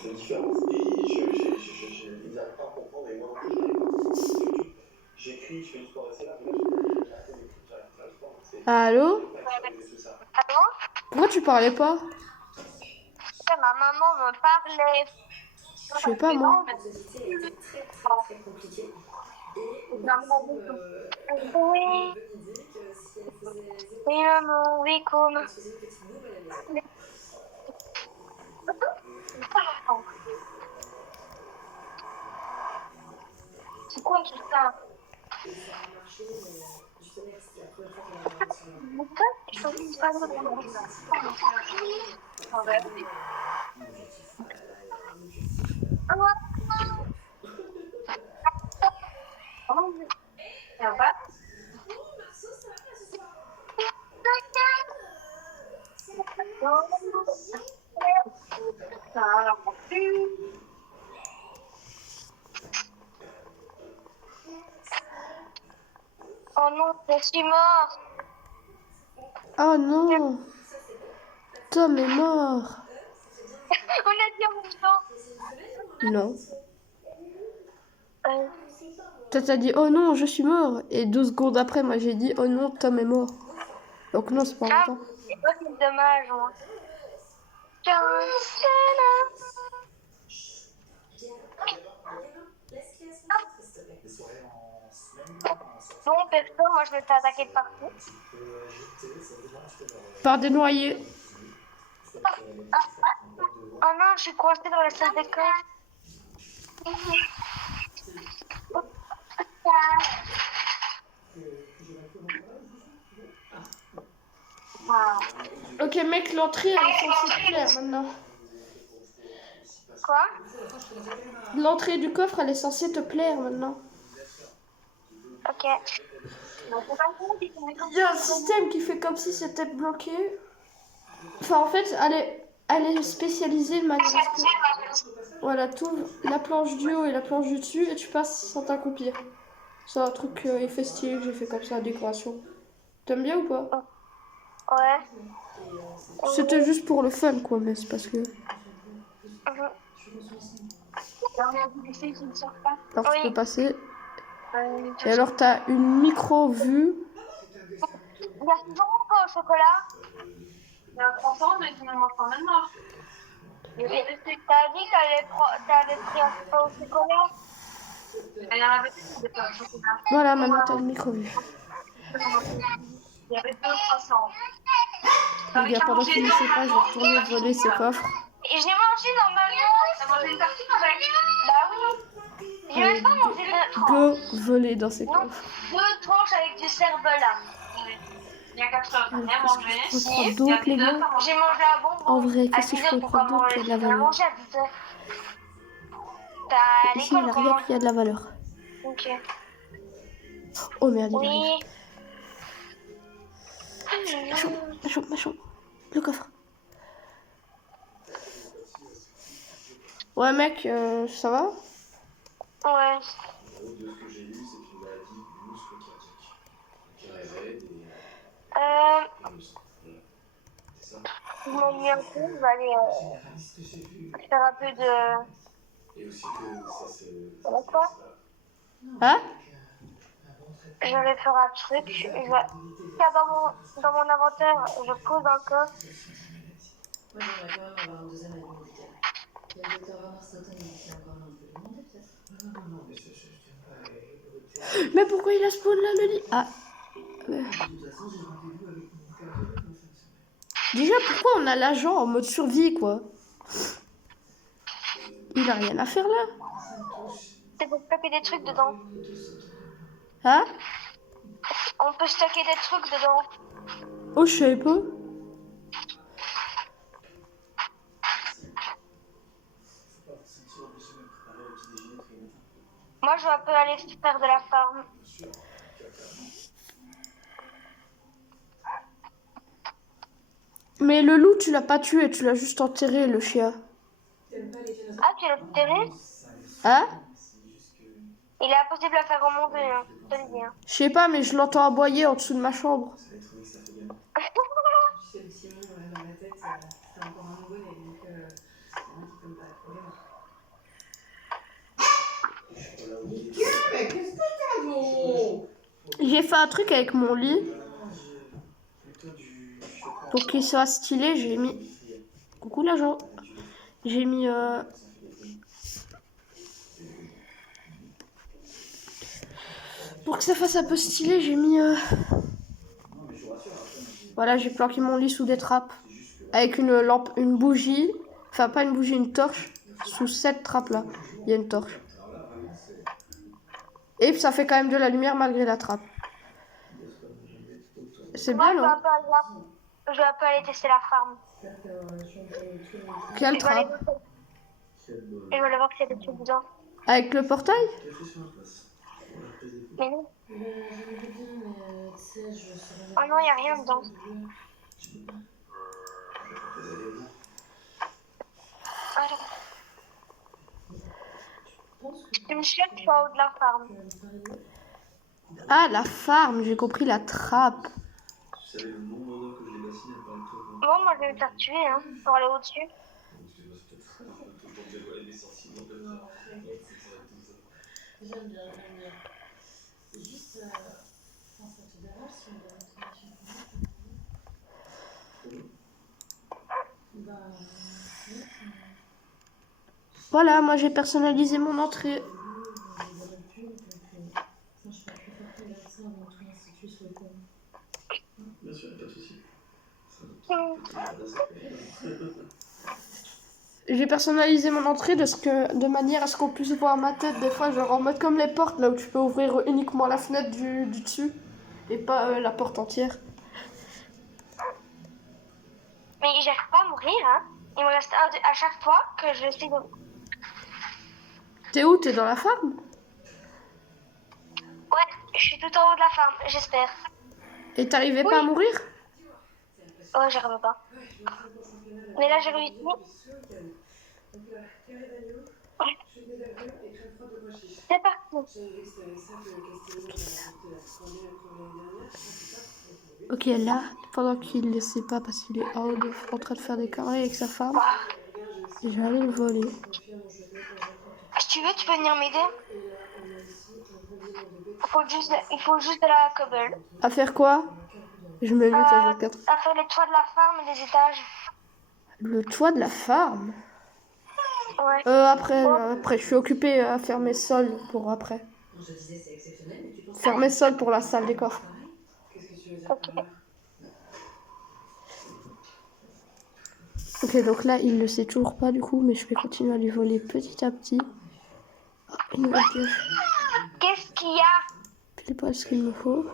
C'est différent. Et ils n'arrivent pas à comprendre, et moi non plus, je n'arrive pas. J'écris, je fais du sport, et c'est là, mais là, j'ai arrêté d'écrire, j'ai arrêté de faire du sport, donc c'est Allô? c'est ça. Allô? Pourquoi tu parlais pas? Ma maman me parlait. Je sais pas moi. L'activité a été très très très compliquée. Et on a Oui, une bonne idée que si elle faisait zéro, oui, maman, oui, comme. elle se faisait une petite boum à la maison. C'est quoi tout ça? Et ça a marché, mais justement, c'était la première fois qu'elle avait reçu un Pourquoi je suis pas de objectif. Ah ouais. Ça va? Ça va non plus. Oh non, je suis mort. Oh non, Tom est mort. On a dit en même temps. Non. Euh, Toi, t'as dit oh non, je suis mort. Et 12 secondes après, moi j'ai dit oh non, Tom est mort. Donc non, c'est pas en même Ah, temps. c'est dommage. Hein. Les soirées en semaine, en sortie, Bon, perso, moi je me fais attaquer de partout. tu peux jeter, ça dépend un petit peu de leur. Par des noyés. Oh non, je suis coincée dans la salle d'école. Ok, mec, l'entrée, elle est censée te plaire maintenant. Quoi? L'entrée du coffre, elle est censée te plaire maintenant. Ok. Il y a un système qui fait comme si c'était bloqué. Enfin, en fait, elle est spécialisée de manière à ce que... Voilà, tout la planche du haut et la planche du dessus et tu passes sans t'accroupir. C'est un truc effet stylé que j'ai fait comme ça, décoration. T'aimes bien ou pas? Ouais. C'était juste pour le fun, quoi, mais c'est parce que... Alors, tu peux passer. Et alors, t'as une micro-vue. Il y a toujours pas au chocolat. Il y a 3 ans, mais tu ne manges pas maintenant. T'as dit que t'avais pris un pain au chocolat. Il y en avait plus de pain au chocolat. Voilà, maintenant, t'as une micro-vue. Il y avait 2-3 ans. Les gars, pendant qu'il ne sait pas, je vais retourner voler ses coffres. Et j'ai mangé normalement. T'as mangé une tartine avec? Bah oui. J'ai même pas mangé deux tranches. Go voler dans ses Non, coffres. 2 tranches avec du cervelas. Il y a 4 heures, t'as bien Alors, mangé. qu'est-ce que je peux prendre d'autre, les gars? J'ai mangé un bonbon. En vrai, À qu'est-ce que 10 je heures peux pour pas prendre d'autre qui a manger. de la J'ai valeur? mangé à 10 heures. T'as Ici, il l'école n'y a comment? rien qui a de la valeur. Ok. Oh merde, il Oui. arrive. Ma chambre. Le coffre. Ouais, mec, ça va? Ouais. De ce que j'ai lu, c'est une maladie du muscle cardiaque qui révèle des muscles. Voilà. C'est ça. Je m'ennuie un peu. Je vais aller Généraliste que j'ai vu. faire un peu de... Et aussi que ça se. Voilà quoi? Hein? Je vais faire un truc. Je vais... Car dans mon inventaire, je pose un coffre. Moi, j'aimerais quand même avoir un deuxième avis médical. Il y a le docteur Ramar Sutton qui a encore un peu demandé, peut-être. Non, mais je tiens pas à. Mais pourquoi il a spawn là, le lit? Ah. De toute façon, j'ai rendez-vous avec mon cardiologue en fin de semaine. Déjà, pourquoi on a l'agent en mode survie, quoi? Il a rien à faire là. C'est pour stocker des trucs dedans. Hein? On peut stocker des trucs dedans. Oh, je savais pas. Moi, je vais un peu aller faire de la farm. Mais le loup, tu l'as pas tué, tu l'as juste enterré, le chien. Ah, tu l'as terré? Hein? Il est impossible à faire remonter, hein. Je te le dis. Hein. Je sais pas, mais je l'entends aboyer en dessous de ma chambre. Tu sais, le petit monde dans la tête, c'est encore un nouveau-né, donc il y en a qui peuvent pas trop bien. Mais qu'est-ce que t'as donc? J'ai fait un truc avec mon lit. Pour qu'il soit stylé, j'ai mis... Coucou l'agent. J'ai mis... Pour que ça fasse un peu stylé, j'ai mis... Voilà, j'ai planqué mon lit sous des trappes. Avec une lampe, une bougie. Enfin, pas une bougie, une torche. Sous cette trappe là, il y a une torche. Et ça fait quand même de la lumière malgré la trappe. C'est Moi, bien, non? je vais un peu aller tester la farm. Quelle Je vais aller trappe? voir- je vais aller voir s'il y a des trucs dedans. Avec le portail? Mais non. J'aimerais bien, mais tu sais, je serais. Oh non, y a rien dedans. Je peux pas. Voilà. Je pense que Une chef, tu vas au de la farm. tu vas me parler. Ah, la farm, j'ai compris la trappe. Tu savais le nombre d'heures que je l'ai bassiné à parler de toi, quoi. Bon, moi je vais me faire tuer, hein, pour aller au-dessus. Excuse-moi, c'est peut-être un peu tôt pour dévoiler mes sentiments comme Non, ça. t'inquiète. Ça va être tout ça. J'aime bien, j'aime bien. C'est juste. Enfin, ça te dérange si on donne notre machine pour moi? Bah. Ouais, Voilà, moi j'ai personnalisé mon entrée. je suis pas plus forte vers ça avant tout institut sur le point. Bien sûr, pas de soucis. Ça va être un J'ai personnalisé mon entrée de manière à ce qu'on puisse voir ma tête des fois, genre en mode comme les portes, là où tu peux ouvrir uniquement la fenêtre du dessus et pas la porte entière. Mais j'arrive pas à mourir, hein. Il me reste à chaque fois que je suis de... T'es où? T'es dans la farm? Ouais, je suis tout en haut de la farm, j'espère. Et t'arrivais pas à mourir? Ouais, j'arrive pas. Mais là, j'ai réussi. C'est parti. Ok, là, pendant qu'il le sait pas parce qu'il est en train de faire des conneries avec sa femme, je vais aller le voler. Si tu veux, tu peux venir m'aider. Il faut juste de la cobble. À faire quoi? Je me mute à 24. À faire les toits de la farm et les étages. Le toit de la farm? Ouais. Après, je suis occupée à faire mes sols pour après. Je te disais, c'est exceptionnel, mais tu penses Faire mes sols pour la salle des coffres. Qu'est-ce que tu veux dire par là? Ok, donc là, il le sait toujours pas du coup, mais je vais continuer à lui voler petit à petit. Oh, une nouvelle pioche. Qu'est-ce qu'il y a? Pile pas ce qu'il me faut.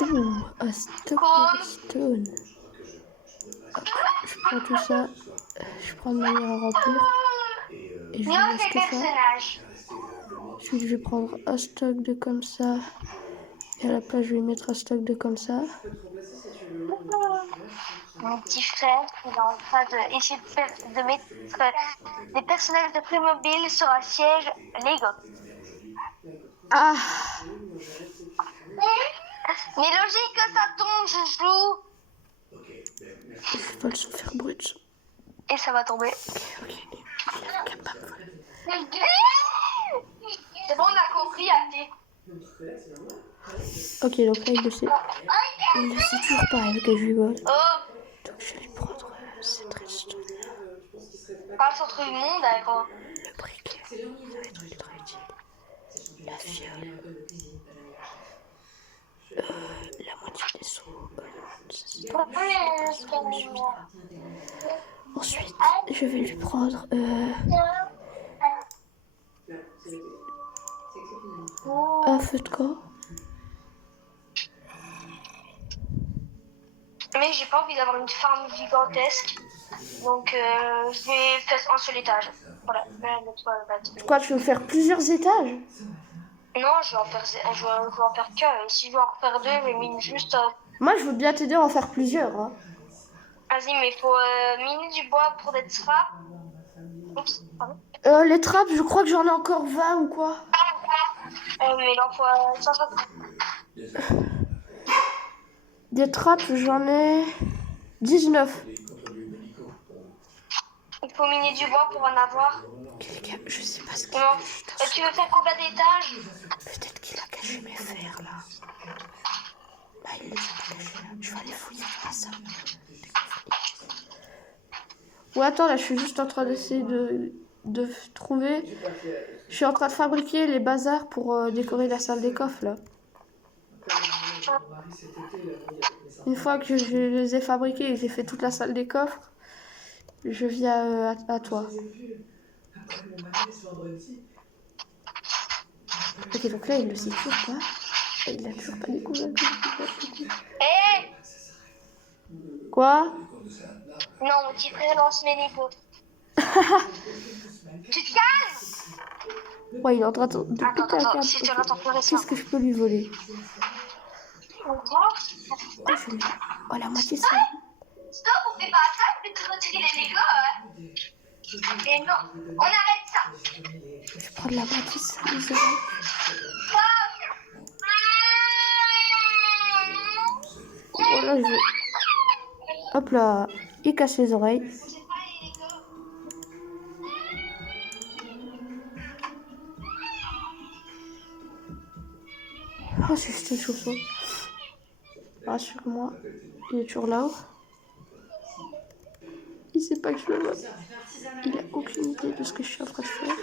Ouh, un stock de redstone. Hop, je prends tout ça. Je prends de manière à remplir. Et je vais Viens, mettre fais ça. personnage. Ensuite, je vais prendre un stock de comme ça. Et à la place, je vais mettre un stock de comme ça. Mon petit frère, il est en train d'essayer de mettre des personnages de Playmobil sur un siège Lego. Ah! Mais logique que ça tombe, je joue. Je vais le faire brut. Et ça va tomber. Ok. C'est bon, on a compris, Athé. Ok, donc là, il le sait. Il le sait toujours pas avec que je lui vole. Oh, Donc, je vais lui prendre cette redstone. parle sur tout le monde, hein, gros. Le briquet. Ça va être ultra utile. La fiole. La moitié des seaux. Ça, c'est Ensuite, je vais lui prendre un feu de camp. Mais j'ai pas envie d'avoir une farm gigantesque. Donc, je vais faire un seul étage. Voilà. Quoi, tu veux faire plusieurs étages? Non, je vais en faire qu'un. Et si je veux en faire deux, je vais mine juste. Moi, je veux bien t'aider à en faire plusieurs. Hein. Vas-y, mais il faut miner du bois pour des trappes. Oups, pardon. Les trappes, je crois que j'en ai encore 20 ou quoi. Mais il en faut 160. Des trappes, j'en ai 19. Il faut miner du bois pour en avoir. Quelqu'un, je sais pas ce qu'il Non. a. Tu veux faire combien d'étages? Peut-être qu'il a caché mes fers là. Bah, il les a pas cachés là. Je vais aller fouiller dans ça. Ouais, attends, là, je suis juste en train d'essayer de trouver. Je suis en train de fabriquer les bazars pour décorer la salle des coffres là. Une fois que je les ai fabriqués et que j'ai fait toute la salle des coffres, je viens à toi. Ok, donc là, il le sait toujours pas. Et il a toujours pas découvert. Hé! Quoi? Non, mon petit frère lance les Lego. Tu te calmes? Ouais, il est en train de Attends, péter un attends, câble. si tu Ok. l'entends pleurer, ça. Qu'est-ce que je peux lui voler? Stop, Oh, je l'ai. Oh, la moitié, c'est... on fait pas ça, c'est de retirer les Legos. Et non, on arrête ça. Je prends de la moitié, ça, les oreilles. Oh là, je vais... Hop là. Il cache les oreilles. Oh, j'ai jeté le chausson. Rassure-moi. Il est toujours là-haut. Il sait pas que je le vois. Il a aucune idée de ce que je suis en train de faire. Ok,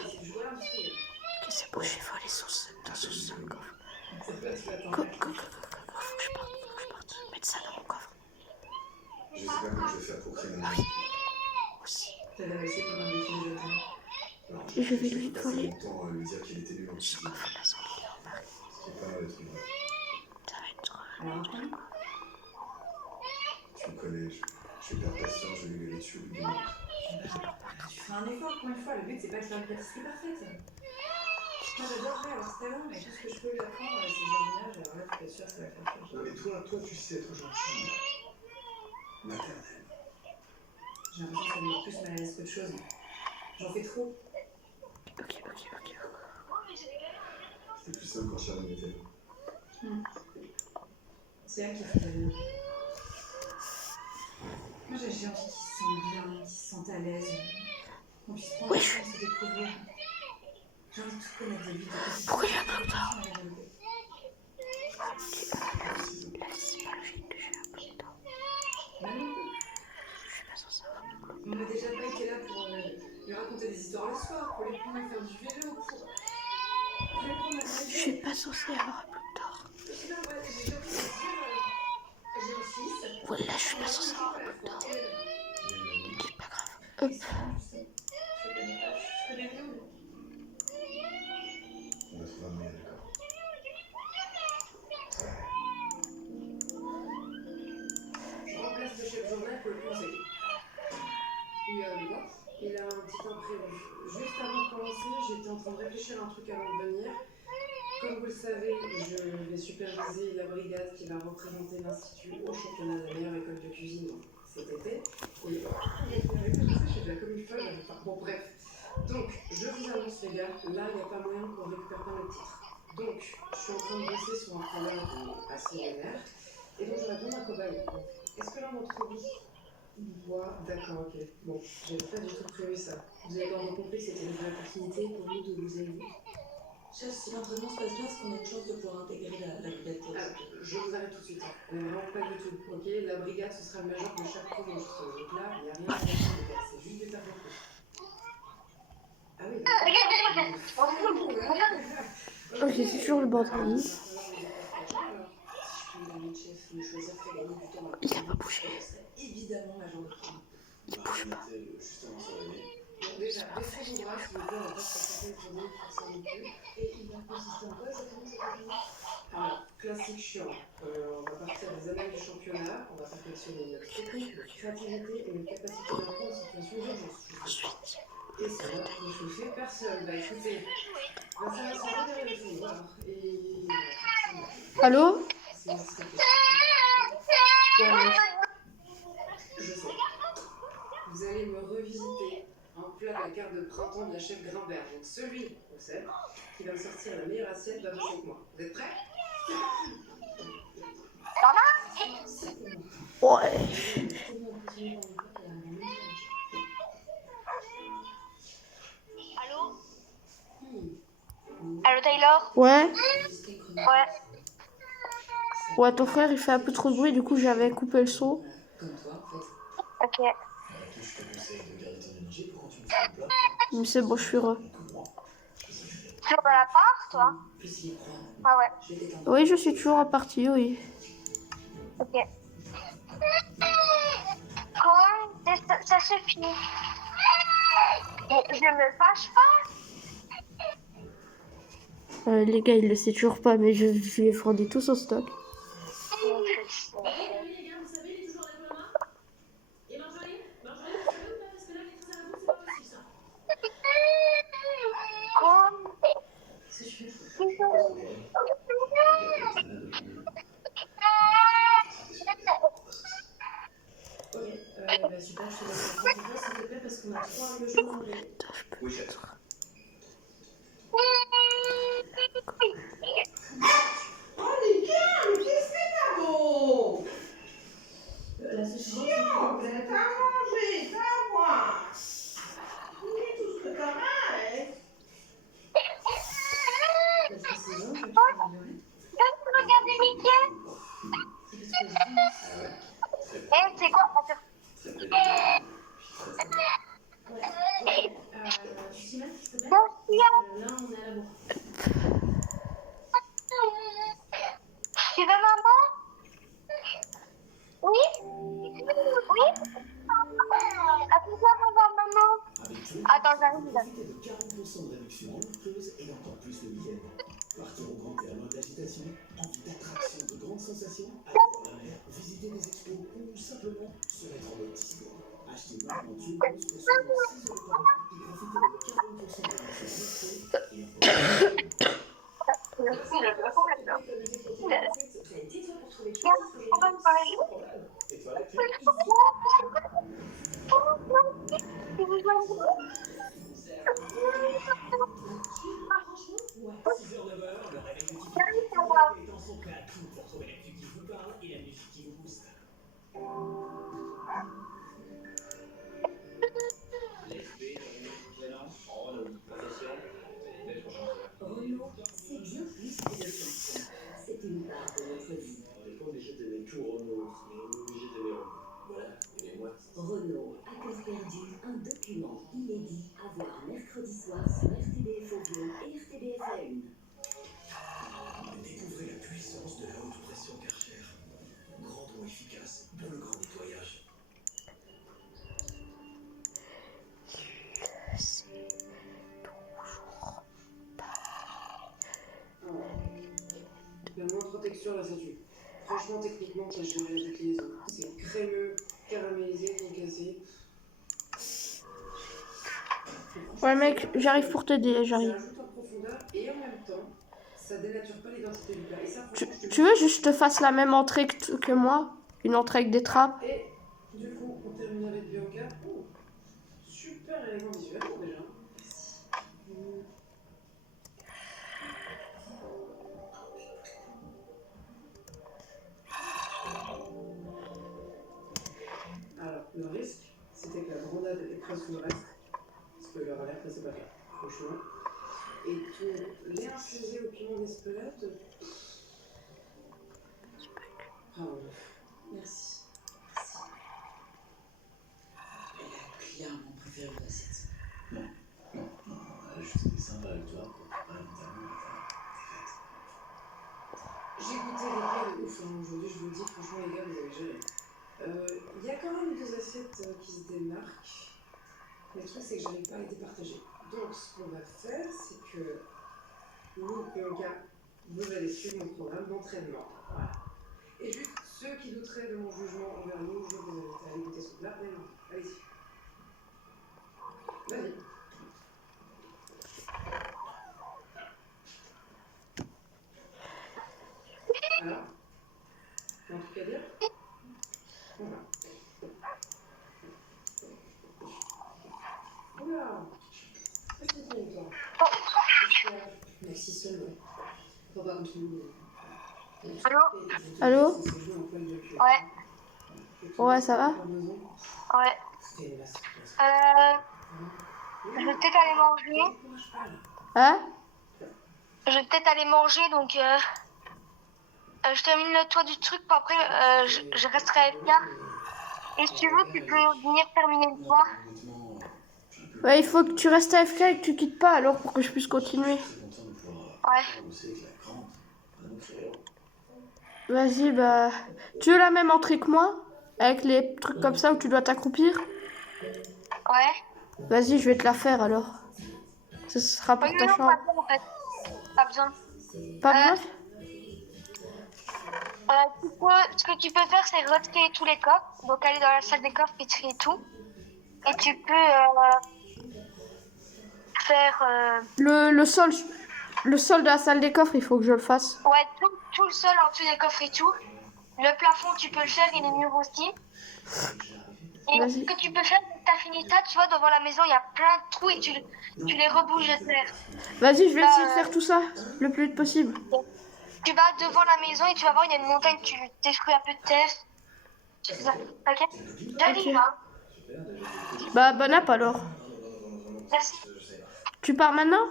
c'est bon, j'ai volé dans son seul coffre. Faut que je parte. Mettre ça dans mon coffre. Je sais pas comment je vais faire pour créer mon vie. Aussi. T'avais réussi pendant des films de temps. Alors, Et je vais j'ai lui passé voler mon temps à lui dire qu'il était nul en ce cuisine. coffre-là sans qu'il en marque. Ce qui est pas mal d'être vrai. Ça va être drôle. Alors après, Tu me connais, je vais perdre patience, je vais lui gueuler dessus au bout de 2 minutes. tu feras un effort pour une fois. Le but, c'est pas de faire une pâtisserie parfaite. Moi, j'adorerais avoir ce talent, mais tout ce que je peux lui apprendre, c'est le jardinage. Alors là, tu peux être sûr que ça va faire quelque Non chose. mais toi tu sais être gentil. Maternelle. J'ai l'impression que ça me met plus mal à l'aise qu'autre chose. J'en fais trop. Ok. C'était plus simple quand Sharon était là. C'est elle qui fait la vie. Moi, j'ai envie qu'ils se sentent bien, qu'ils se sentent à l'aise. Qu'on puisse prendre le temps de se découvrir. J'ai envie de tout connaître de lui. Pourquoi il y a un bloc d'or? À 6 ans. Là, c'est pas logique que j'ai un bloc d'or. Je suis pas censée avoir de bloc. On n'a déjà pas été là pour lui raconter des histoires le soir, pour lui prendre à faire du vélo, pour lui apprendre à nager. Je suis pas censée avoir un bloc d'or. Je sais pas, ouais, j'ai appris à dire, j'ai un fils. Voilà, je suis pas censée avoir un bloc d'or. C'est pas grave. Hop. Je connais rien. On va trouver un moyen, d'accord. Je remplace le chef journal pour le conseil. Il a un petit imprévu. Juste avant de commencer, j'étais en train de réfléchir à un truc avant de venir. Comme vous le savez, je vais superviser la brigade qui va représenter l'Institut au championnat de la meilleure école de cuisine cet été. Et je suis déjà comme une folle. Enfin, bon, bref. Donc, je vous annonce, les gars, là, il n'y a pas moyen qu'on récupère pas notre titre. Donc, je suis en train de bosser sur un problème assez vénère. Et donc, j'aurais besoin d'un cobaye. Est-ce que l'un d'entre vous voit? D'accord, ok. Bon, j'avais pas du tout prévu ça. Vous avez bien compris que c'était une vraie opportunité pour nous de vous aider. Chef, si l'entraînement se passe bien, est-ce qu'on a une chance de pouvoir intégrer la brigade pour Je vous arrête tout de suite. Mais vraiment pas du tout. Ok, la brigade, ce sera le major de chaque promo. Donc là, il n'y a rien à faire, les gars. C'est juste des faire beaucoup. Ah oui, Ok, c'est toujours le bandit. Il a pas bougé. évidemment major de promo. Il bouge pas. Justement sur l'année. déjà, baissez vos bras, s'il vous plaît, on va pas se faire une journée pour s'en occuper. Et il va consister en quoi exactement cette journée? Alors, classique chiant. On va partir des annales du championnat, on va perfectionner notre technique, notre créativité et notre capacité d'apprendre en situation d'urgence. Ensuite, Et ça, ne chauffer personne. Bah écoutez, ça va se faire derrière le fond, voilà. Et voilà. allô? C'est ce que je sais. Vous allez me revisiter un plat à la carte de printemps de la chef Grimbert. Donc celui, on sait, qui va me sortir la meilleure assiette va bosser avec moi. Vous êtes prêts? Ouais. Allô? Allô, Taylor? Ouais. Ouais. Ouais, ton frère, il fait un peu trop de bruit, du coup, j'avais coupé le son. Comme toi, en fait. Ok. Je te conseille de garder ton énergie pour quand tu me fais le plat. Mais c'est bon, je suis heureux. Que moi. Toujours dans l'appart, toi? Plus il y croit. Ah ouais. Je vais t'éteindre. Oui, je suis toujours en partie, oui. Ok. Quand ça suffit. Mais je me fâche pas. Les gars, il le sait toujours pas, mais je lui ai fondé tout son stock. Quand Ok, bah super, je te laisse prendre ton poste, s'il te plaît, parce qu'on a 3 logements à enlever. Oui, chef. Oh, Nickel, mais qu'est-ce que t'as bon? La seule chose, Chiant, t'as à manger, t'as à boire. Oublie tout ce que t'as mal. parce que c'est long que tu peux améliorer. Regardez Mickey. C'est parce que Eh, c'est quoi? Attends. Très près. ouais. Tu t'y mets, s'il te plaît? Merci. Là, on est à la bourre. Tu veux maman? Oui? Oui? Appelle-moi maman. Avec tout, Attends, j'arrive. profitez de 40% de réduction en close et encore plus le week-end. Partir au grand air, loin de l'agitation, envie d'attraction, de grandes sensations, aller voir la mer, visiter des expos ou simplement se mettre en mode disco. Achetez maintenant Dieu Plus pour seulement 6 € par mois et profitez de 40% de réduction en close et encore Dis-toi pour trouver quelque Regarde, chose. on va me parler. Et toi, la clé Ouais. 6h-9h, le réveil quotidien est dans son plat tout pour trouver l'actu qui vous parle et la musique qui vous booste. L'FP, Clément, Renault, possession, belle prochaine. Renault, c'est bien plus que des fonctions. C'est une part de notre vie. On est pas obligé d'aimer tout Renault, mais on est obligé d'aimer Renault. Voilà, aimez-moi. Renault, à cœur perdu, un document inédit à voir mercredi soir sur RTBF Audio et RTBF A1. Découvrez la puissance de la haute pression Karcher. Grand eau efficace pour le grand nettoyage. La moindre texture, là, ça tue. Franchement, techniquement, t'as géré la déclinaison. C'est crémeux, caramélisé, concassé. Ouais, mec, j'arrive pour t'aider, j'arrive. Ça ajoute en profondeur et en même temps, ça dénature pas l'identité du plat. Et ça, Tu, franchement, tu veux juste que je te fasse la même entrée que moi? Une entrée avec des trappes? Et du coup, on termine avec Bianca. Oh, super élément visuellement déjà. Alors, le risque, c'était que la grandade écrase tout le reste. Spoiler alert, ça c'est pas fait, franchement. Et ton lait infusé au piment d'Espelette. Bravo. Merci. Merci. Elle a clairement préféré vos assiettes. Juste été sympa avec toi, quoi. J'ai goûté des plats de ouf hein, aujourd'hui, je vous le dis, franchement les gars, vous avez géré. Il y a quand même 2 assiettes qui se démarquent, mais le truc c'est que j'arrive pas à les départager. Donc ce qu'on va faire, c'est que nous, Bianca, vous allez suivre mon programme d'entraînement. Voilà. Et juste ceux qui douteraient de mon jugement envers nous, je vous invite à aller goûter ce plat. Allez-y. Vas-y. Alors, un truc à dire? Voilà. Oula, c'est bon, toi. Merci seulement. Faut pas continuer. Allô? Allô? Ouais, Ouais, ça va? ouais. Je vais peut-être aller manger. Hein? Je vais peut-être aller manger, donc je termine le toit du truc, puis après je resterai AFK. Et si tu veux, tu peux venir terminer le toit. Ouais, il faut que tu restes AFK et que tu quittes pas alors pour que je puisse continuer. Ouais. Vas-y, bah... Tu veux la même entrée que moi? Avec les trucs comme ça où tu dois t'accroupir? Ouais. Vas-y, je vais te la faire alors. Ce sera pour Oui, ta non, chambre. pas besoin en fait. Pas besoin. Pas besoin? Ce que tu peux faire, c'est retirer tous les coffres. Donc aller dans la salle des coffres et trier tout. Et tu peux faire... Le sol... Le sol de la salle des coffres, il faut que je le fasse. Ouais, tout le sol en dessous des coffres et tout. Le plafond, tu peux le faire et les murs aussi. Et Vas-y. ce que tu peux faire, t'as fini ça, tu vois, devant la maison, il y a plein de trous et tu les rebouges de terre. Vas-y, je vais essayer de faire tout ça le plus vite possible. Tu vas devant la maison et tu vas voir, il y a une montagne, tu détruis un peu de terre. C'est ça, ok? J'arrive, Ok. hein. Bah, bon app alors. Merci. Tu pars maintenant?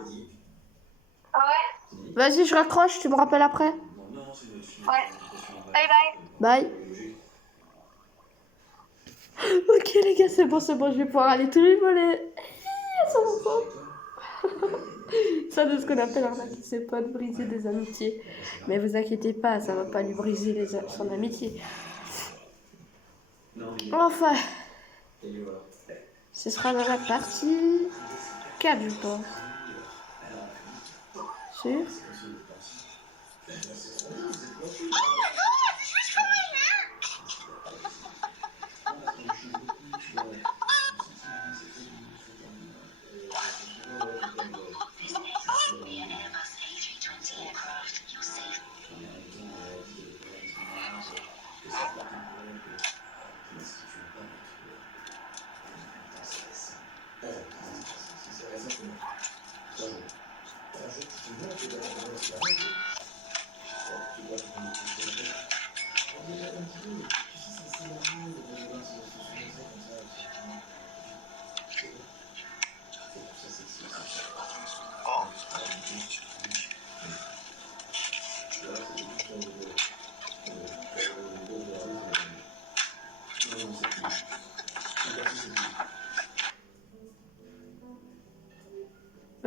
Ah ouais? Vas-y, je raccroche, tu me rappelles après. Ouais. Bye bye. Bye. Ok les gars, c'est bon, je vais pouvoir aller tout rigoler. Ça ça de ce qu'on appelle arnaquer ses potes, briser des amitiés. Mais vous inquiétez pas, ça va pas lui briser son amitié. Enfin, ce sera dans la partie 4, je pense. Sûr?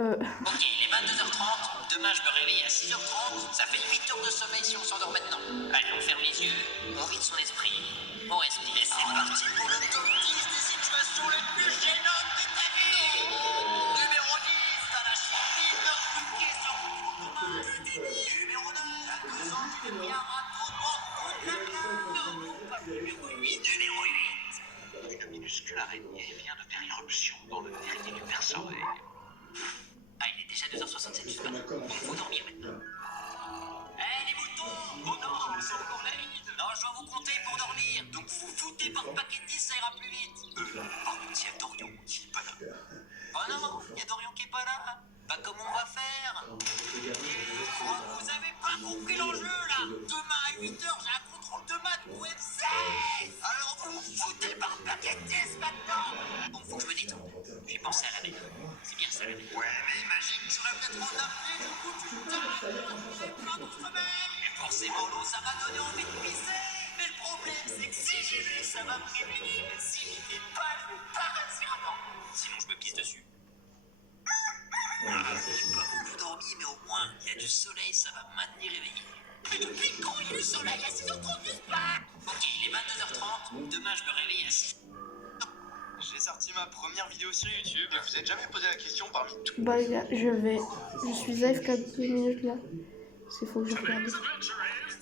Ok, il est 22h30. Demain, je me réveille à 6h30. Ça fait 8 heures de sommeil si on s'endort maintenant. Allez, on ferme les yeux, on vide son esprit, on respire. Et c'est parti pour le top 10 des situations les plus gênantes de ta vie. Numéro 10, t'as la chimie de truquer sur ton commun le déni. Numéro 9, à 2 ans, tu n'es pris un râteau devant toute la classe. Numéro 8. Une minuscule araignée vient de faire irruption dans le terrier du père Sorel. Ah, il est déjà 2h67 du matin. Donc faut dormir maintenant. Eh les moutons! Oh non, c'est encore la nuit! Non, je dois vous compter pour dormir. Donc vous foutez par paquet de 10, ça ira plus vite. Par contre, il y a Dorian qui est pas là. Oh non, il y a Dorian qui est pas là. Bah comment on va faire? Vous avez pas compris l'enjeu là. Demain à 8h, j'ai un contrôle de maths pour FC. Alors vous vous foutez par paquet de 10 maintenant. Bon, faut que je me détende. Puis penser à la mer. C'est bien ça la mer. Ouais, mais imagine, tu rêves d'être en apnée, du coup tu tapes, plein d'autres mecs. Et forcément l'eau, ça m'a donné envie de pisser. Mais le problème, c'est que si j'y vais, ça va me réveiller. Mais si j'y vais pas, je vais pas réussir à dormir. Sinon, je me pisse dessus. J'ai pas beaucoup dormi, mais au moins, il y a du soleil, ça va me maintenir éveillé. Mais depuis quand il y a du soleil à 6h30 du spa? Ok, il est 22h30, demain je me réveille à 6h. J'ai sorti ma première vidéo sur YouTube et vous êtes jamais posé la question parmi tout. Bah les gars, je suis AFK 2 minutes là. Parce qu'il faut que je regarde.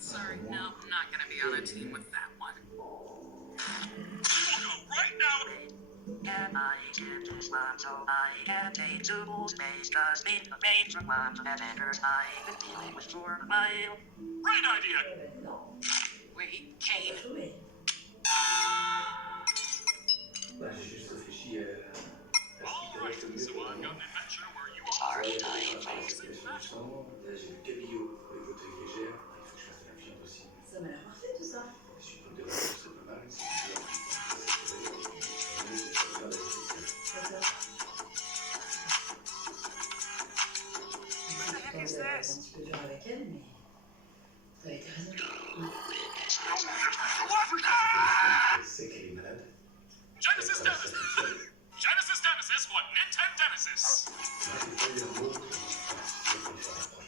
Sorry, no, I'm not gonna be on a team with that one. Right now! Can I get this one so I can take two space just be made from one that enters I been dealing with for a while. Great idea! Wait, Kane. J'ai juste réfléchi à Alright, so I've got an adventure where you It's already night. Là, j'ai vu Camillo avec votre légère. Il faut que je fasse la viande aussi. Ça m'a l'air parfait tout ça. Je suis pour des vacances, c'est pas mal. C'est un petit peu dur avec elle, mais ça a été raison. C'est qu'elle est malade. Genesis Genesis! Genesis Genesis, what Nintendo Genesis?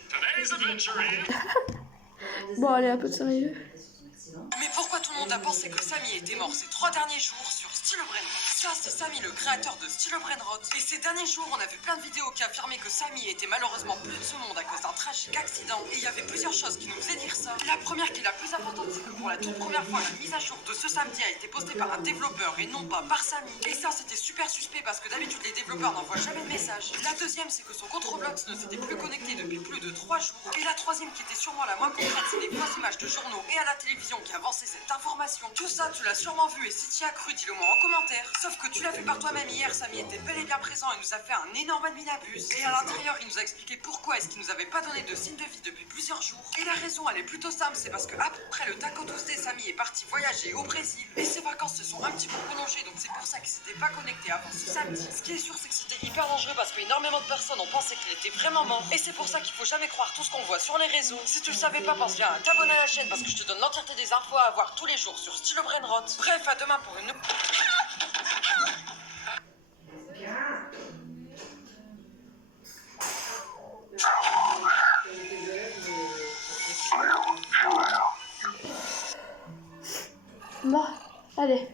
Today's adventure is... Bon, allez, un peu de sérieux. Mais Pourquoi tout le monde a pensé que Samy était mort ces 3 derniers jours sur Stylo Brainrot? Ça, c'est Samy, le créateur de Stylo Brainrot. Et ces derniers jours, on a vu plein de vidéos qui affirmaient que Samy était malheureusement plus de ce monde à cause d'un tragique accident. Et il y avait plusieurs choses qui nous faisaient dire ça. La première qui est la plus importante, c'est que pour la toute première fois, la mise à jour de ce samedi a été postée par un développeur et non pas par Samy. Et ça, c'était super suspect parce que d'habitude, les développeurs n'envoient jamais de message. La deuxième, c'est que son compte Roblox ne s'était plus connecté depuis plus de 3 jours. Et la troisième, qui était sûrement la moins concrète, c'est les fausses images de journaux et à la télévision qui avançaient cette information. Tout ça, tu l'as sûrement vu et si tu y as cru, dis-le moi en commentaire. Sauf que tu l'as vu par toi-même hier, Samy était bel et bien présent et nous a fait un énorme adminabus. Et à l'intérieur, il nous a expliqué pourquoi est-ce qu'il nous avait pas donné de signe de vie depuis plusieurs jours. Et la raison, elle est plutôt simple, c'est parce que après le Taco Tuesday, Samy est parti voyager au Brésil. Et ses vacances se sont un petit peu prolongées, donc c'est pour ça qu'il s'était pas connecté avant ce samedi. Ce qui est sûr, c'est que c'était hyper dangereux parce qu'énormément de personnes ont pensé qu'il était vraiment mort. Et c'est pour ça qu'il faut jamais croire tout ce qu'on voit sur les réseaux. Si tu le savais pas, pense bien à t'abonner à la chaîne parce que je te donne l'entièreté des infos à avoir tous les jours sur Stylo Brainrot. Bref, à demain pour une... Bon, allez.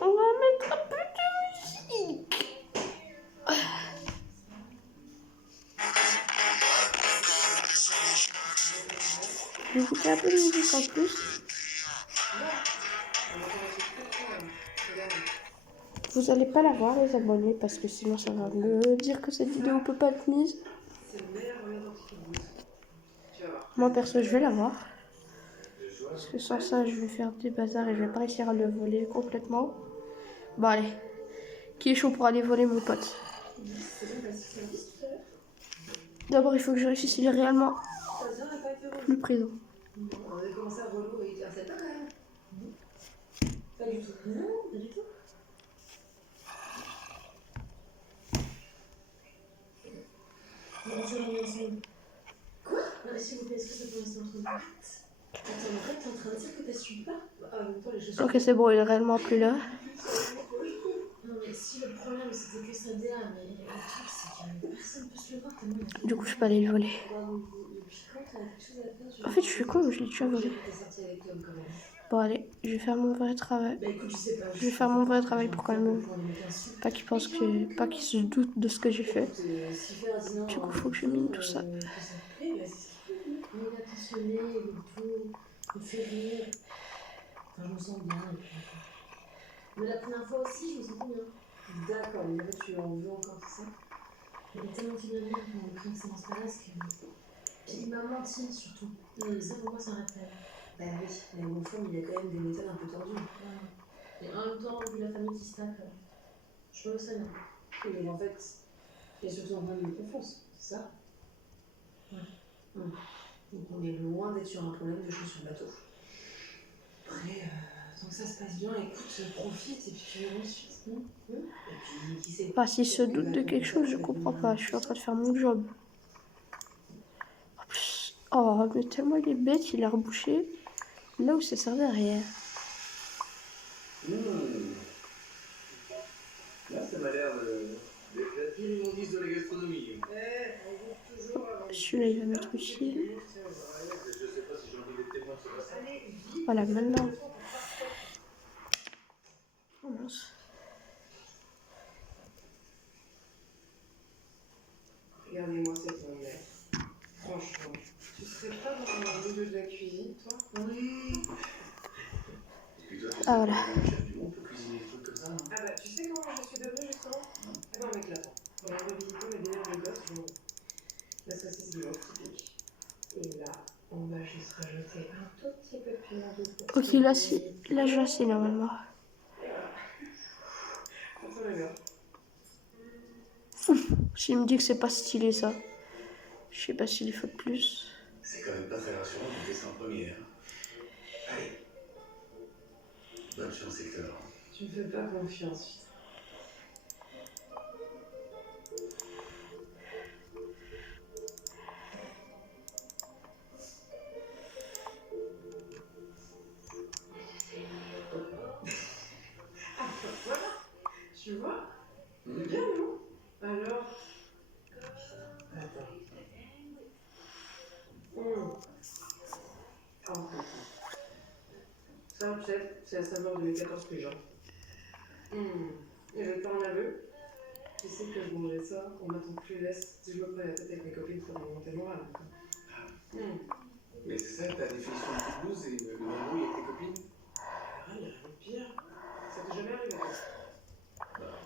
On va mettre un peu de musique. Je vais écouter un peu de musique en plus. Vous allez pas la voir les abonnés parce que sinon ça va me dire que cette vidéo peut pas être mise. Moi perso je vais la voir. Parce que sans ça je vais faire des bazars et je vais pas réussir à le voler complètement. Bon allez. Qui est chaud pour aller voler mon pote? D'abord il faut que je réussisse s'il est réellement plus présent. On avait commencé à relou et faire ça quand même. Pas du tout. Non, pas du tout. On va dormir ensemble. Quoi? Non mais s'il vous plaît, est-ce que ça peut rester entre nous? Attends, en fait, t'es en train de dire que t'assumes pas? Ah, même pas les chaussures. Ok c'est bon, il est réellement plus là. Non mais si le problème c'était que ça DA, mais le truc c'est que personne peut se le voir tellement. Du coup je peux aller le voler. Depuis quand t'as quelque chose à faire? En fait je suis con, je l'ai déjà volé. Bon allez, je vais faire mon vrai travail. Je vais faire mon vrai travail pour quand même pas qu'ils pensent que... pas qu'ils se doutent de ce que j'ai fait. Du coup faut que je mine tout ça. Il est attentionné, il est tout, il fait rire. Enfin, je me sens bien. Mais la première fois aussi, je me sentais bien. D'accord, mais là tu en veux encore, c'est ça? Il est tellement qu'il m'a dit qu'on a pris une séance paresse qu'il m'a menti surtout. Ça pour moi, c'est un red flag. Bah oui, mais mon fond, il a quand même des méthodes un peu tendues. Ouais. Et en même temps, vu la famille qui se tape, je peux aussi, non? Oui, mais en fait, il y a surtout un problème de confiance, c'est ça? Ouais. Donc on est loin d'être sur un problème de choses sur le bateau. Après, tant que ça se passe bien, écoute, profite et puis tu verras ensuite. Et puis, qui sait? Bah s'il se doute de quelque chose, je comprends pas. Je suis en train de faire mon job. En plus... Oh mais tellement il est bête, il a rebouché là où ça servait à rien. Là, ça m'a l'air d'être la pire immondice de la gastronomie. Celui-là il va m'être utile. Je sais pas si j'ai envie d'être témoin de ce passage. Voilà maintenant. Oh mince. Regardez-moi cette omelette. Franchement, tu serais pas dans le milieu de la cuisine, toi? Oui. Ah voilà. Ah bah, tu sais comment je suis devenue justement? Ah bah, en m'éclatant. On a revisité mes délires de gosse, genre la saucisse de l'eau typique. Et là, on va juste rajouter un tout petit peu de piment de Ok là si. Là je sais normalement. Contre la gorge. S'il me dit que c'est pas stylé ça. Je sais pas s'il y faut de plus. C'est quand même pas très rassurant de tester en première. Allez. Bonne chance, Hector. Tu me fais pas confiance, putain. Ah, voilà. Tu vois? C'est bien, non? Alors? Attends. Oh, ça, chef, c'est la saveur de mes 14 pigeons. Et le temps en aveu, tu sais que je mangeais ça en battant plus l'est si je me prenais la tête avec mes copines pour remonter le moral. Mais c'est ça ta définition du blues et le embrouille avec tes copines? Ah, il y a rien de pire. Ça t'est jamais arrivé, toi? Bah,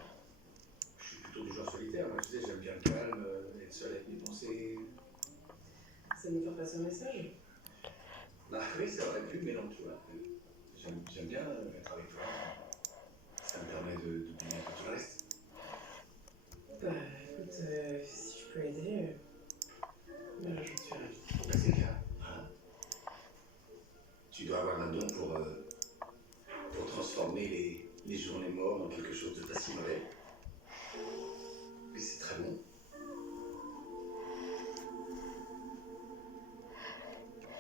je suis plutôt du genre solitaire, moi tu sais, j'aime bien le calme, être seul avec mes pensées. Ça me faire passer un message? Bah oui, ça aurait pu, mais non, tu vois. J'aime bien être avec toi. Ça me permet d'oublier un peu tout le reste. Bah écoute, si je peux aider, bah, j'en suis ravi. Bah, c'est le cas. Hein? Tu dois avoir un don pour transformer les journées mortes en quelque chose de pas si mauvais. Et c'est très bon.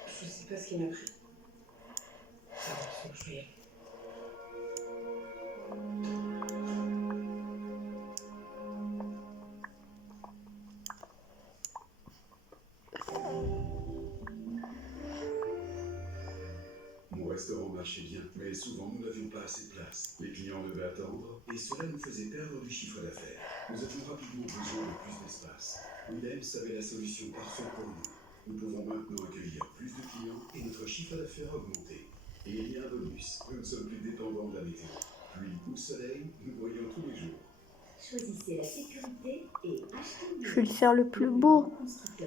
Je sais pas ce qui m'a pris. Ça va, faut que je y aille. Mon restaurant marchait bien, mais souvent nous n'avions pas assez de place. Les clients devaient attendre, et cela nous faisait perdre du chiffre d'affaires. Nous avions rapidement besoin de plus d'espace. Wilhelms avait la solution parfaite pour nous. Nous pouvons maintenant accueillir plus de clients et notre chiffre d'affaires a augmenté. Et il y a un bonus, nous ne sommes plus dépendants de la météo. Pluie ou soleil, nous voyons tous les jours. Choisissez la sécurité et achetez. Je vais lui faire le plus beau,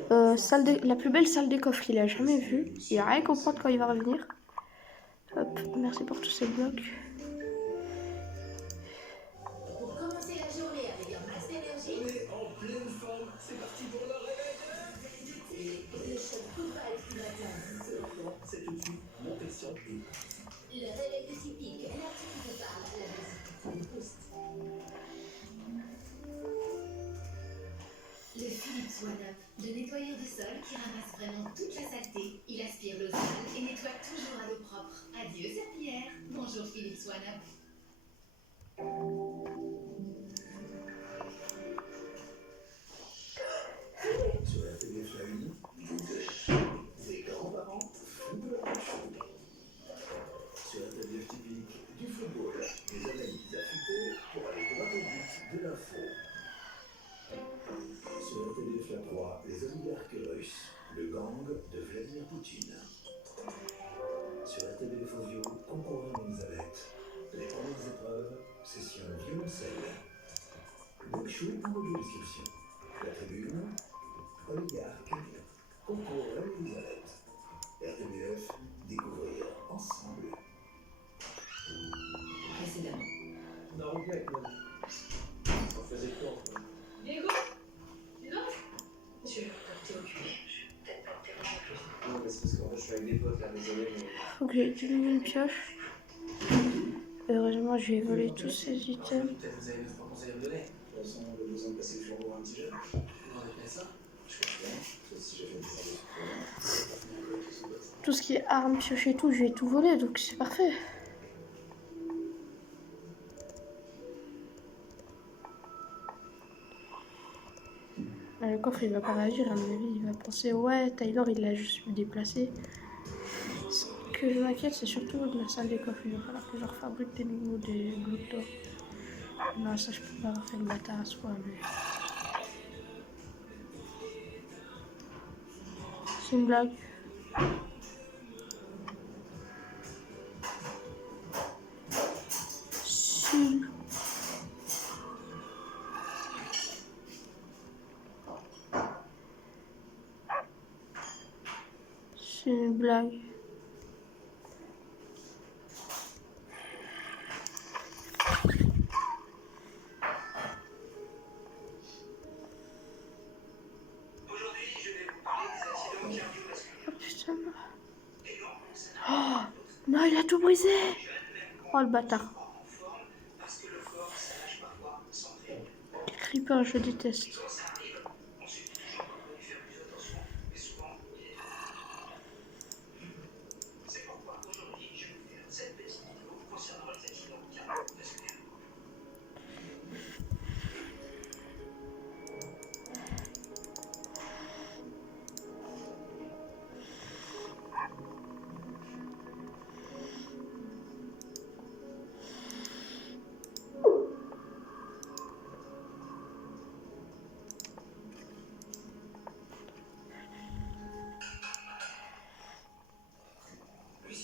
la plus belle salle des coffres qu'il a jamais vue. Il va rien comprendre quand il va revenir. Hop, merci pour tous ces blocs. Pour commencer la journée avec un max d'énergie. On est en pleine forme, c'est parti pour le réveil. Et le choc coup pas du matin. C'est tout de suite, montez sur pied. Le réveil de typique, l'énergie qui te parle, la musique qui te booste. Le Philips One Up, le nettoyeur de sol qui ramasse vraiment toute la saleté. Il aspire l'eau sale et nettoie toujours à l'eau propre. Adieu serpillière. Bonjour Philips One Up. Sur la télé famille, des grands-parents font de la chaude. Sur la télé typique du football, des analyses affûtées pour aller droit au but de l'info. Sur la télé Fla3, les oligarques russes, le gang de Vladimir Poutine. Sur la télé Fovio, concours Elisabeth. Les premières épreuves, session violoncelle. Bouchou en audio description. La tribune, oligarque, concours Elisabeth. RTBF, découvrir ensemble. Précédemment. On a rompu avec moi. On faisait quoi en fait? Diego, dis donc. Monsieur, t'es occupé. Je vais peut-être pas te déranger plus. Non, mais c'est parce que je suis avec des potes là, désolé, mais. Faut que j'aille diminuer une pioche. Heureusement, j'ai volé tous ces items. Peut-être vous avez 9 conseils à me donner. De toute façon, on a besoin de passer le flambeau à un petit jeune. On aurait fait ça. Je pense bien. Sauf si j'ai fait des armes. Tout ce qui est armes, pioches et tout, je vais tout voler, donc c'est parfait. Là, le coffre il va pas réagir, à mon avis, il va penser ouais, Tyler il l'a juste déplacé. Ce que je m'inquiète, c'est surtout de la salle des coffres. Il va falloir que je refabrique des nouveaux des blocs d'or. Non, ça je peux pas avoir fait le bâtard à ce point, mais. C'est une blague. Si. C'est une blague. Oh putain. Oh non, il a tout brisé. Oh le bâtard. Les creepers, je déteste.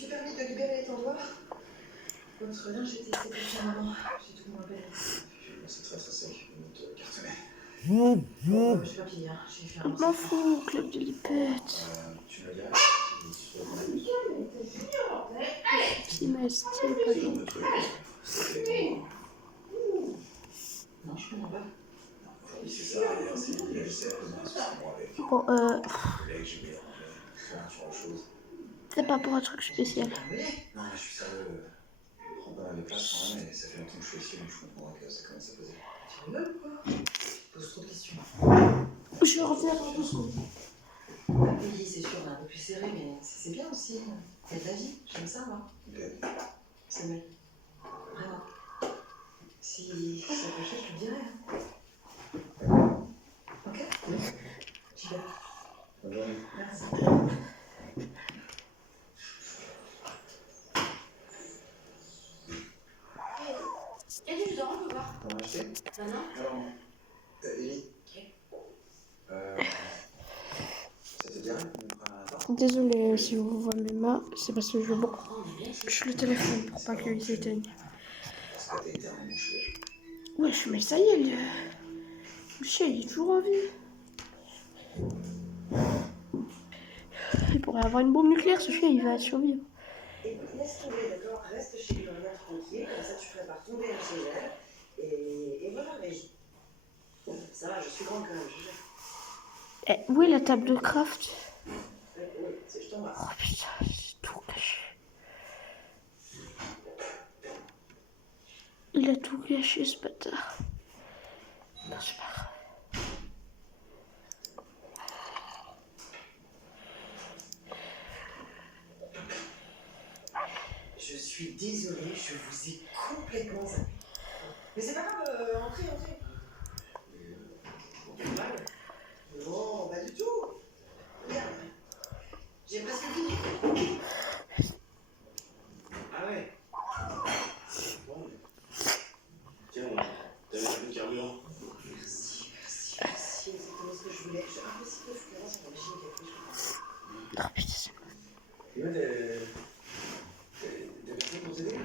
suis permis de libérer les tendoirs. Votre linge était séché chez maman. J'ai tout rappelé. C'est très sec, notre cartonnet. Je suis pas pillée, hein. J'ai fait un Je m'en fous, club de lipette. Tu me dirais Petit style, pas bien. Non, je comprends pas. Aujourd'hui, c'est ça, hier, c'est l'anniversaire, demain, c'est moi avec. Bon, Collègue, j'ai bien rangé. Faire autre chose. c'est pas pour un truc spécial. Non, mais je suis sérieux. Je prends pas mal de place quand même, et ça fait longtemps que je suis ici, donc je comprends que ça commence à poser. Tu rigoles ou quoi? Tu poses trop de questions. Je vais revenir dans 2 secondes. Oui, c'est sûr, on est un peu plus serré, mais c'est bien aussi. C'est de la vie, j'aime ça, moi. C'est vrai. Vraiment. Si ça peut changer, je te le dirai. Hein. Ok? J'y vais. Bonne journée. Merci. Et tu dors, on peut voir. T'en as acheté? Non, non. Alors, Ellie. Ça te dirait qu'on prenne un appart? Désolée si vous voyez mes mains, c'est parce que je bouge le téléphone pour pas qu'il s'éteigne. Parce que t'es éternellement chouette. Wesh, mais ça y est, le chien il est toujours en vie. Il pourrait avoir une bombe nucléaire, ce chien il va survivre. Écoute, laisse tomber, d'accord? Reste chez lui, regarde tranquille, comme ça tu prépares ton verre chez elle. Et voilà, mais ça va, je suis grande quand même, je gère. Eh, où est la table de craft? Oui, je t'embrasse. Oh putain, c'est tout caché. Il a tout gâché ce bâtard. Non, c'est pas grave. Je suis désolée, je vous ai complètement zappé. Mais c'est pas grave, entrez. Non, pas du tout. Regarde, j'ai presque fini. Ah ouais? Bon. Tiens, t'as déjà fait le carburant? Merci, exactement ce que je voulais. J'ai un peu si peu de fluence pour machine quelque chose. Oh putain, c'est Et ouais, t'as personne pour t'aider?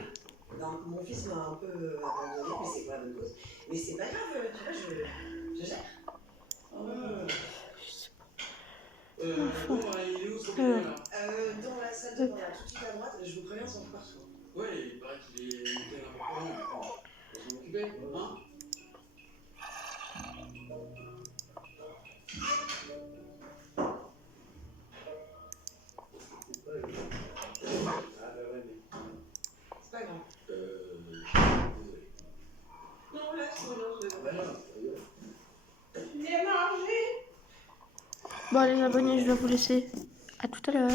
Non, mon fils m'a un peu abandonné, mais c'est pas la bonne cause. Mais c'est pas grave, tu vois, je gère. Ah ouais. Bon, il est où son bébé là? Dans la salle de bain, là, tout de suite à droite, je vous préviens, son partout. Ouais, il paraît qu'il est un peu long. Faut s'en occuper, hein? Ah bah ouais, mais... C'est pas grave. Désolé. Non, là, c'est bon. Bah non, Bien mangé. Bon, les abonnés, je dois vous laisser. À tout à l'heure.